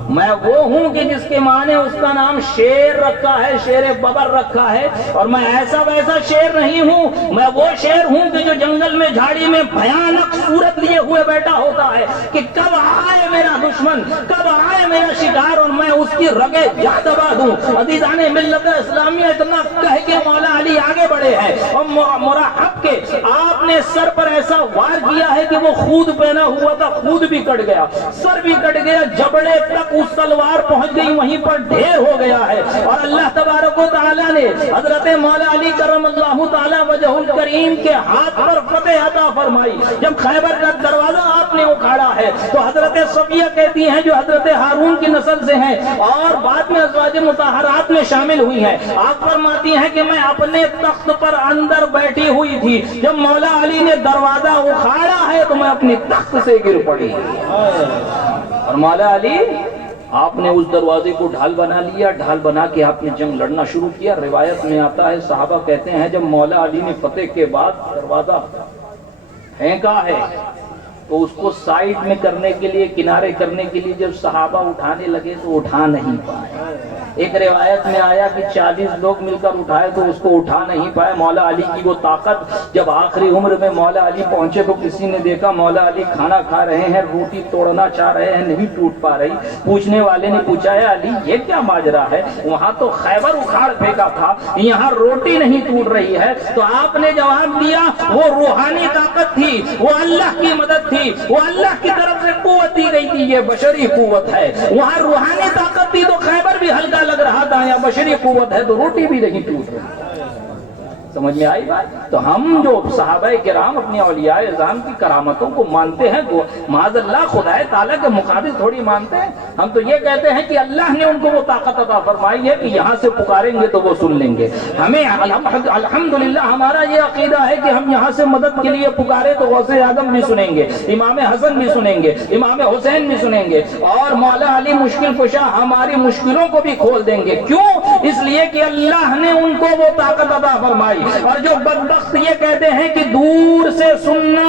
میں وہ ہوں کہ جس کے ماں نے اس کا نام شیر رکھا ہے، شیر ببر رکھا ہے، اور میں ایسا ویسا شیر نہیں ہوں، میں وہ شیر ہوں کہ جو جنگل میں جھاڑی میں بھیانک صورت لیے ہوئے بیٹھا ہوتا ہے کہ کب آئے میرا دشمن، کب آئے میرا شکار اور میں اس کی رگے جا دبا دوں۔ عزیزان ملت اسلامیہ، اتنا کہہ کے مولا علی آگے بڑھے ہیں اور مرحب کے آپ نے سر پر ایسا وار کیا ہے کہ وہ خود پہنا ہوا تھا، خود بھی کٹ گیا، سر بھی کٹ گیا، جبڑے تک اس تلوار پہنچ گئی، وہیں پر ڈھیر ہو گیا ہے۔ اور اللہ تبارک و تعالیٰ نے حضرت مولا علی کرم اللہ تعالی وجہ الکریم کے ہاتھ پر فتح عطا فرمائی۔ جب خیبر کا دروازہ آپ نے اکھاڑا ہے تو حضرت صفیہ کہتی ہیں، جو حضرت ہارون کی نسل سے ہیں اور بعد میں ازواج مطہرات میں شامل ہوئی ہیں، آپ فرماتی ہیں کہ میں اپنے تخت پر اندر بیٹھی ہوئی تھی، جب مولا علی نے دروازہ اکھاڑا ہے تو میں اپنی تخت سے گر پڑی، اور مولا علی آپ نے اس دروازے کو ڈھال بنا لیا، ڈھال بنا کے آپ نے جنگ لڑنا شروع کیا۔ روایت میں آتا ہے، صحابہ کہتے ہیں جب مولا علی نے فتح کے بعد دروازہ پھینکا ہے تو اس کو سائیڈ میں کرنے کے لیے، کنارے کرنے کے لیے جب صحابہ اٹھانے لگے تو اٹھا نہیں پائے۔ ایک روایت میں آیا کہ 40 لوگ مل کر اٹھائے تو اس کو اٹھا نہیں پائے۔ مولا علی کی وہ طاقت، جب آخری عمر میں مولا علی پہنچے تو کسی نے دیکھا مولا علی کھانا کھا رہے ہیں، روٹی توڑنا چاہ رہے ہیں، نہیں ٹوٹ پا رہی۔ پوچھنے والے نے پوچھا ہے علی یہ کیا ماجرا ہے؟ وہاں تو خیبر اکھاڑ پھینکا تھا، یہاں روٹی نہیں ٹوٹ رہی ہے۔ تو آپ نے جواب دیا وہ روحانی طاقت تھی، وہ اللہ کی مدد تھی، وہ اللہ کی طرف سے قوت دی گئی تھی، یہ بشری قوت ہے۔ وہاں روحانی طاقت تھی تو خیبر بھی ہلکا لگ رہا تھا، یا بشری قوت ہے تو روٹی بھی نہیں ٹوٹ رہی۔ سمجھ میں آئی بات؟ تو ہم جو صحابہ کرام اپنے اولیاء اعظام کی کرامتوں کو مانتے ہیں، وہ معاذ اللہ خدا تعالیٰ کے مقابل تھوڑی مانتے ہیں۔ ہم تو یہ کہتے ہیں کہ اللہ نے ان کو وہ طاقت عطا فرمائی ہے کہ یہاں سے پکاریں گے تو وہ سن لیں گے۔ ہمیں الحمدللہ ہمارا یہ عقیدہ ہے کہ ہم یہاں سے مدد کے لیے پکارے تو غوث اعظم بھی سنیں گے، امام حسن بھی سنیں گے، امام حسین بھی سنیں گے، اور مولا علی مشکل کشا ہماری مشکلوں کو بھی کھول دیں گے۔ کیوں؟ اس لیے کہ اللہ نے ان کو وہ طاقت عطا فرمائی۔ اور جو بدبخت یہ کہتے ہیں کہ دور سے سننا،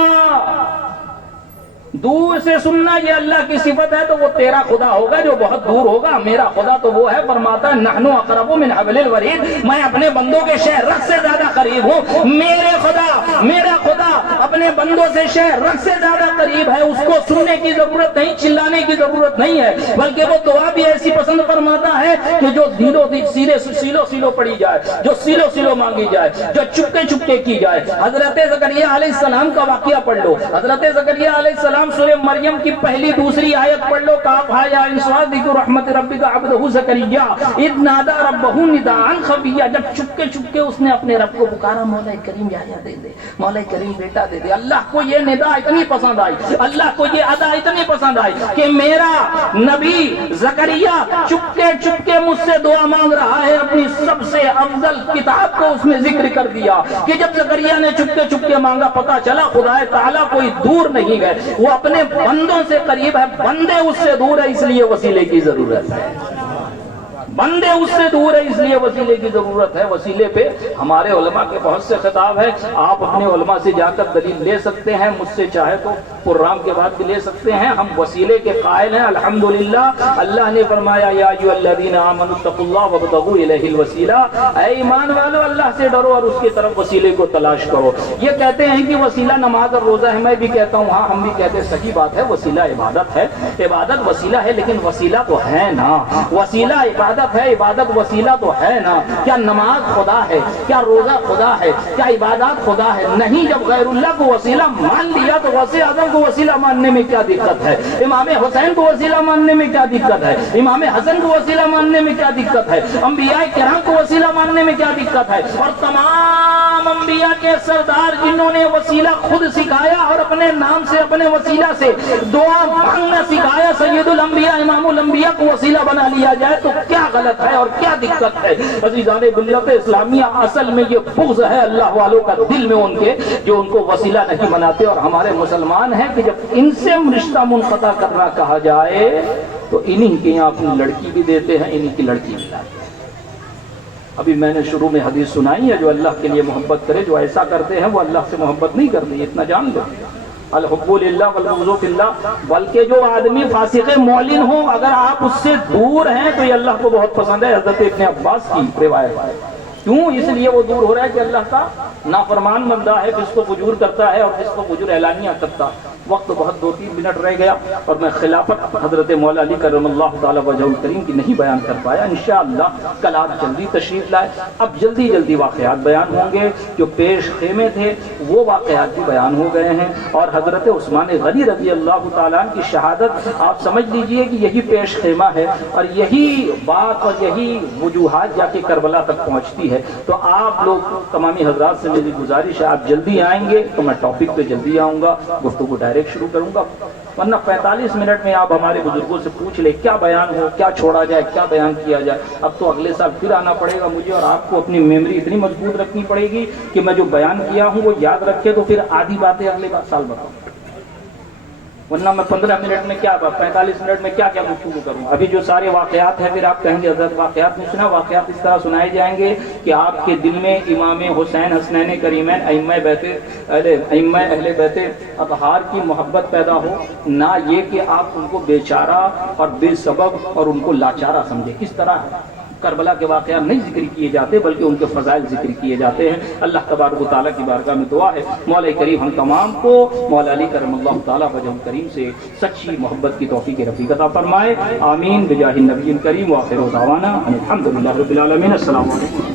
دور سے سننا یہ اللہ کی صفت ہے، تو وہ تیرا خدا ہوگا جو بہت دور ہوگا، میرا خدا تو وہ ہے، فرماتا ہے نحن اقرب من حبل الورید، میں اپنے بندوں کے شہرت سے زیادہ قریب ہوں۔ میرے خدا، میرا خدا اپنے بندوں سے رگ سے زیادہ قریب ہے. اس کو سننے کی ضرورت نہیں, چلانے کی ضرورت نہیں ہے, بلکہ وہ دعا بھی ایسی پسند فرماتا ہے کہ جو سیلو پڑی جائے, جو سیلو مانگی جائے, جو چپکے چپکے کی جائے. حضرت زکریا علیہ السلام کا واقعہ پڑھ لو. حضرت زکریا علیہ السلام سورہ مریم کی پہلی دوسری آیت پڑھ لو. کافھا یا عین صاد ذکر رحمت ربک عبدہ زکریا اذ نادى ربہ نداء خفیا. جب چپکے چپکے اس نے اپنے رب کو پکارا, مولا کریم یحییٰ دے دے, مولا کریم بیٹا دے دے. اللہ کو یہ ندا اتنی پسند آئی, اللہ کو یہ ادا اتنی پسند آئی کہ میرا نبی زکریا چپکے چپکے مجھ سے دعا مانگ رہا ہے. اپنی سب سے افضل کتاب کو اس میں ذکر کر دیا کہ جب زکریا نے چپکے چپکے مانگا, پتا چلا خدا تعالیٰ کوئی دور نہیں گئے, وہ اپنے بندوں سے قریب ہے. بندے اس سے دور ہے, اس لیے وسیلے کی ضرورت ہے. بندے اس سے دور ہے, اس لیے وسیلے کی ضرورت ہے. وسیلے پہ ہمارے علماء کے بہت سے خطاب ہے. آپ اپنے علماء سے جا کر دلیل لے سکتے ہیں, مجھ سے چاہے تو پروگرام کے بعد بھی لے سکتے ہیں. ہم وسیلے کے قائل ہیں الحمدللہ. اللہ نے فرمایا یا ایھا الذین آمنوا اتقوا اللہ وابتغوا الیہ الوسیلہ, اے ایمان والو اللہ سے ڈرو اور اس کی طرف وسیلے کو تلاش کرو. یہ کہتے ہیں کہ وسیلہ نماز اور روزہ ہے. میں بھی کہتا ہوں ہاں, ہم بھی کہتے ہیں صحیح بات ہے, وسیلہ عبادت ہے, عبادت وسیلہ ہے, لیکن وسیلہ تو ہے نا. وسیلہ عبادت ہے, عبادت وسیلہ تو ہے نا. کیا نماز خدا ہے, کیا روزہ خدا ہے, کیا عبادات خدا ہے؟ نہیں. جب غیر اللہ کو وسیلہ مان لیا تو غوث اعظم کو وسیلہ ماننے میں کیا دقت ہے؟ امام حسین کو وسیلہ ماننے میں کیا دقت ہے؟ امام حسن کو وسیلہ ماننے میں کیا دقت ہے؟ انبیاء کرام کو وسیلہ ماننے میں کیا دقت ہے؟ اور تمام انبیاء کے سردار جنہوں نے وسیلہ خود سکھایا اور اپنے نام سے, اپنے وسیلہ سے دعا مانگنا سکھایا, سید الانبیاء امام الانبیاء کو وسیلہ بنا لیا جائے تو کیا غلط ہے اور کیا دقت ہے؟ عزیزان ملت اسلامیہ, اصل میں یہ بغض ہے اللہ والوں کا دل میں ان کے, جو ان کو وسیلہ نہیں بناتے. اور ہمارے مسلمان ہیں کہ جب ان سے رشتہ منقطع کرنا کہا جائے تو انہی کے یہاں اپنی لڑکی بھی دیتے ہیں, انہی کی لڑکی بھی لاتے ہیں. ابھی میں نے شروع میں حدیث سنائی ہے, جو اللہ کے لیے محبت کرے, جو ایسا کرتے ہیں وہ اللہ سے محبت نہیں کرتے. اتنا جان لو, الحب للہ والبغض فی اللہ. بلکہ جو آدمی فاسق معلن ہو, اگر آپ اس سے دور ہیں تو یہ اللہ کو بہت پسند ہے. حضرت ابن عباس کی روایت ہے. کیوں؟ اس لیے وہ دور ہو رہا ہے کہ اللہ کا نافرمان بندہ ہے, جس کو فجور کرتا ہے اور جس کو فجور اعلانیہ کرتا. وقت بہت 2-3 منٹ رہ گیا اور میں خلافت حضرت مولا علی کرم اللہ تعالی وجہ الکریم کی نہیں بیان کر پایا. انشاءاللہ کل آپ جلدی تشریف لائے. اب جلدی جلدی واقعات بیان ہوں گے. جو پیش خیمے تھے وہ واقعات بھی بیان ہو گئے ہیں. اور حضرت عثمان غنی رضی اللہ تعالیٰ عنہ کی شہادت آپ سمجھ لیجئے کہ یہی پیش خیمہ ہے, اور یہی بات اور یہی وجوہات جا کے کربلا تک پہنچتی ہے. تو آپ لوگ تمامی حضرات سے میری گزارش ہے, آپ جلدی آئیں گے تو میں ٹاپک پہ جلدی آؤں گا, گفتگو ڈائریکٹ شروع کروں گا. ورنہ 45 منٹ میں آپ ہمارے بزرگوں سے پوچھ لیں کیا بیان ہو, کیا چھوڑا جائے, کیا بیان کیا جائے. اب تو اگلے سال پھر آنا پڑے گا مجھے, اور آپ کو اپنی میموری اتنی مضبوط رکھنی پڑے گی کہ میں جو بیان کیا ہوں وہ یاد رکھے, تو پھر آدھی باتیں اگلے سال بتاؤں. ورنہ میں 15 منٹ میں کیا, 45 منٹ میں کیا گفتگو کروں. ابھی جو سارے واقعات ہیں پھر آپ کہیں گے حضرت واقعات نہیں سنا. واقعات اس طرح سنائے جائیں گے کہ آپ کے دل میں امام حسین حسنین کریمین ائمہ اہل بیت اطہار کی محبت پیدا ہو, نہ یہ کہ آپ ان کو بیچارہ اور بے سبب اور ان کو لاچارہ سمجھے. کس طرح کربلا کے واقعات نہیں ذکر کیے جاتے بلکہ ان کے فضائل ذکر کیے جاتے ہیں. اللہ تبارک و تعالیٰ کی بارگاہ میں دعا ہے مولا کریم ہم تمام کو مولا علی کرم اللہ تعالیٰ وجہ کریم سے سچی محبت کی توفیق رفیق عطا فرمائے. آمین بجاہ النبی الکریم. وآخر دعوانا الحمدللہ رب العالمین. السلام علیکم.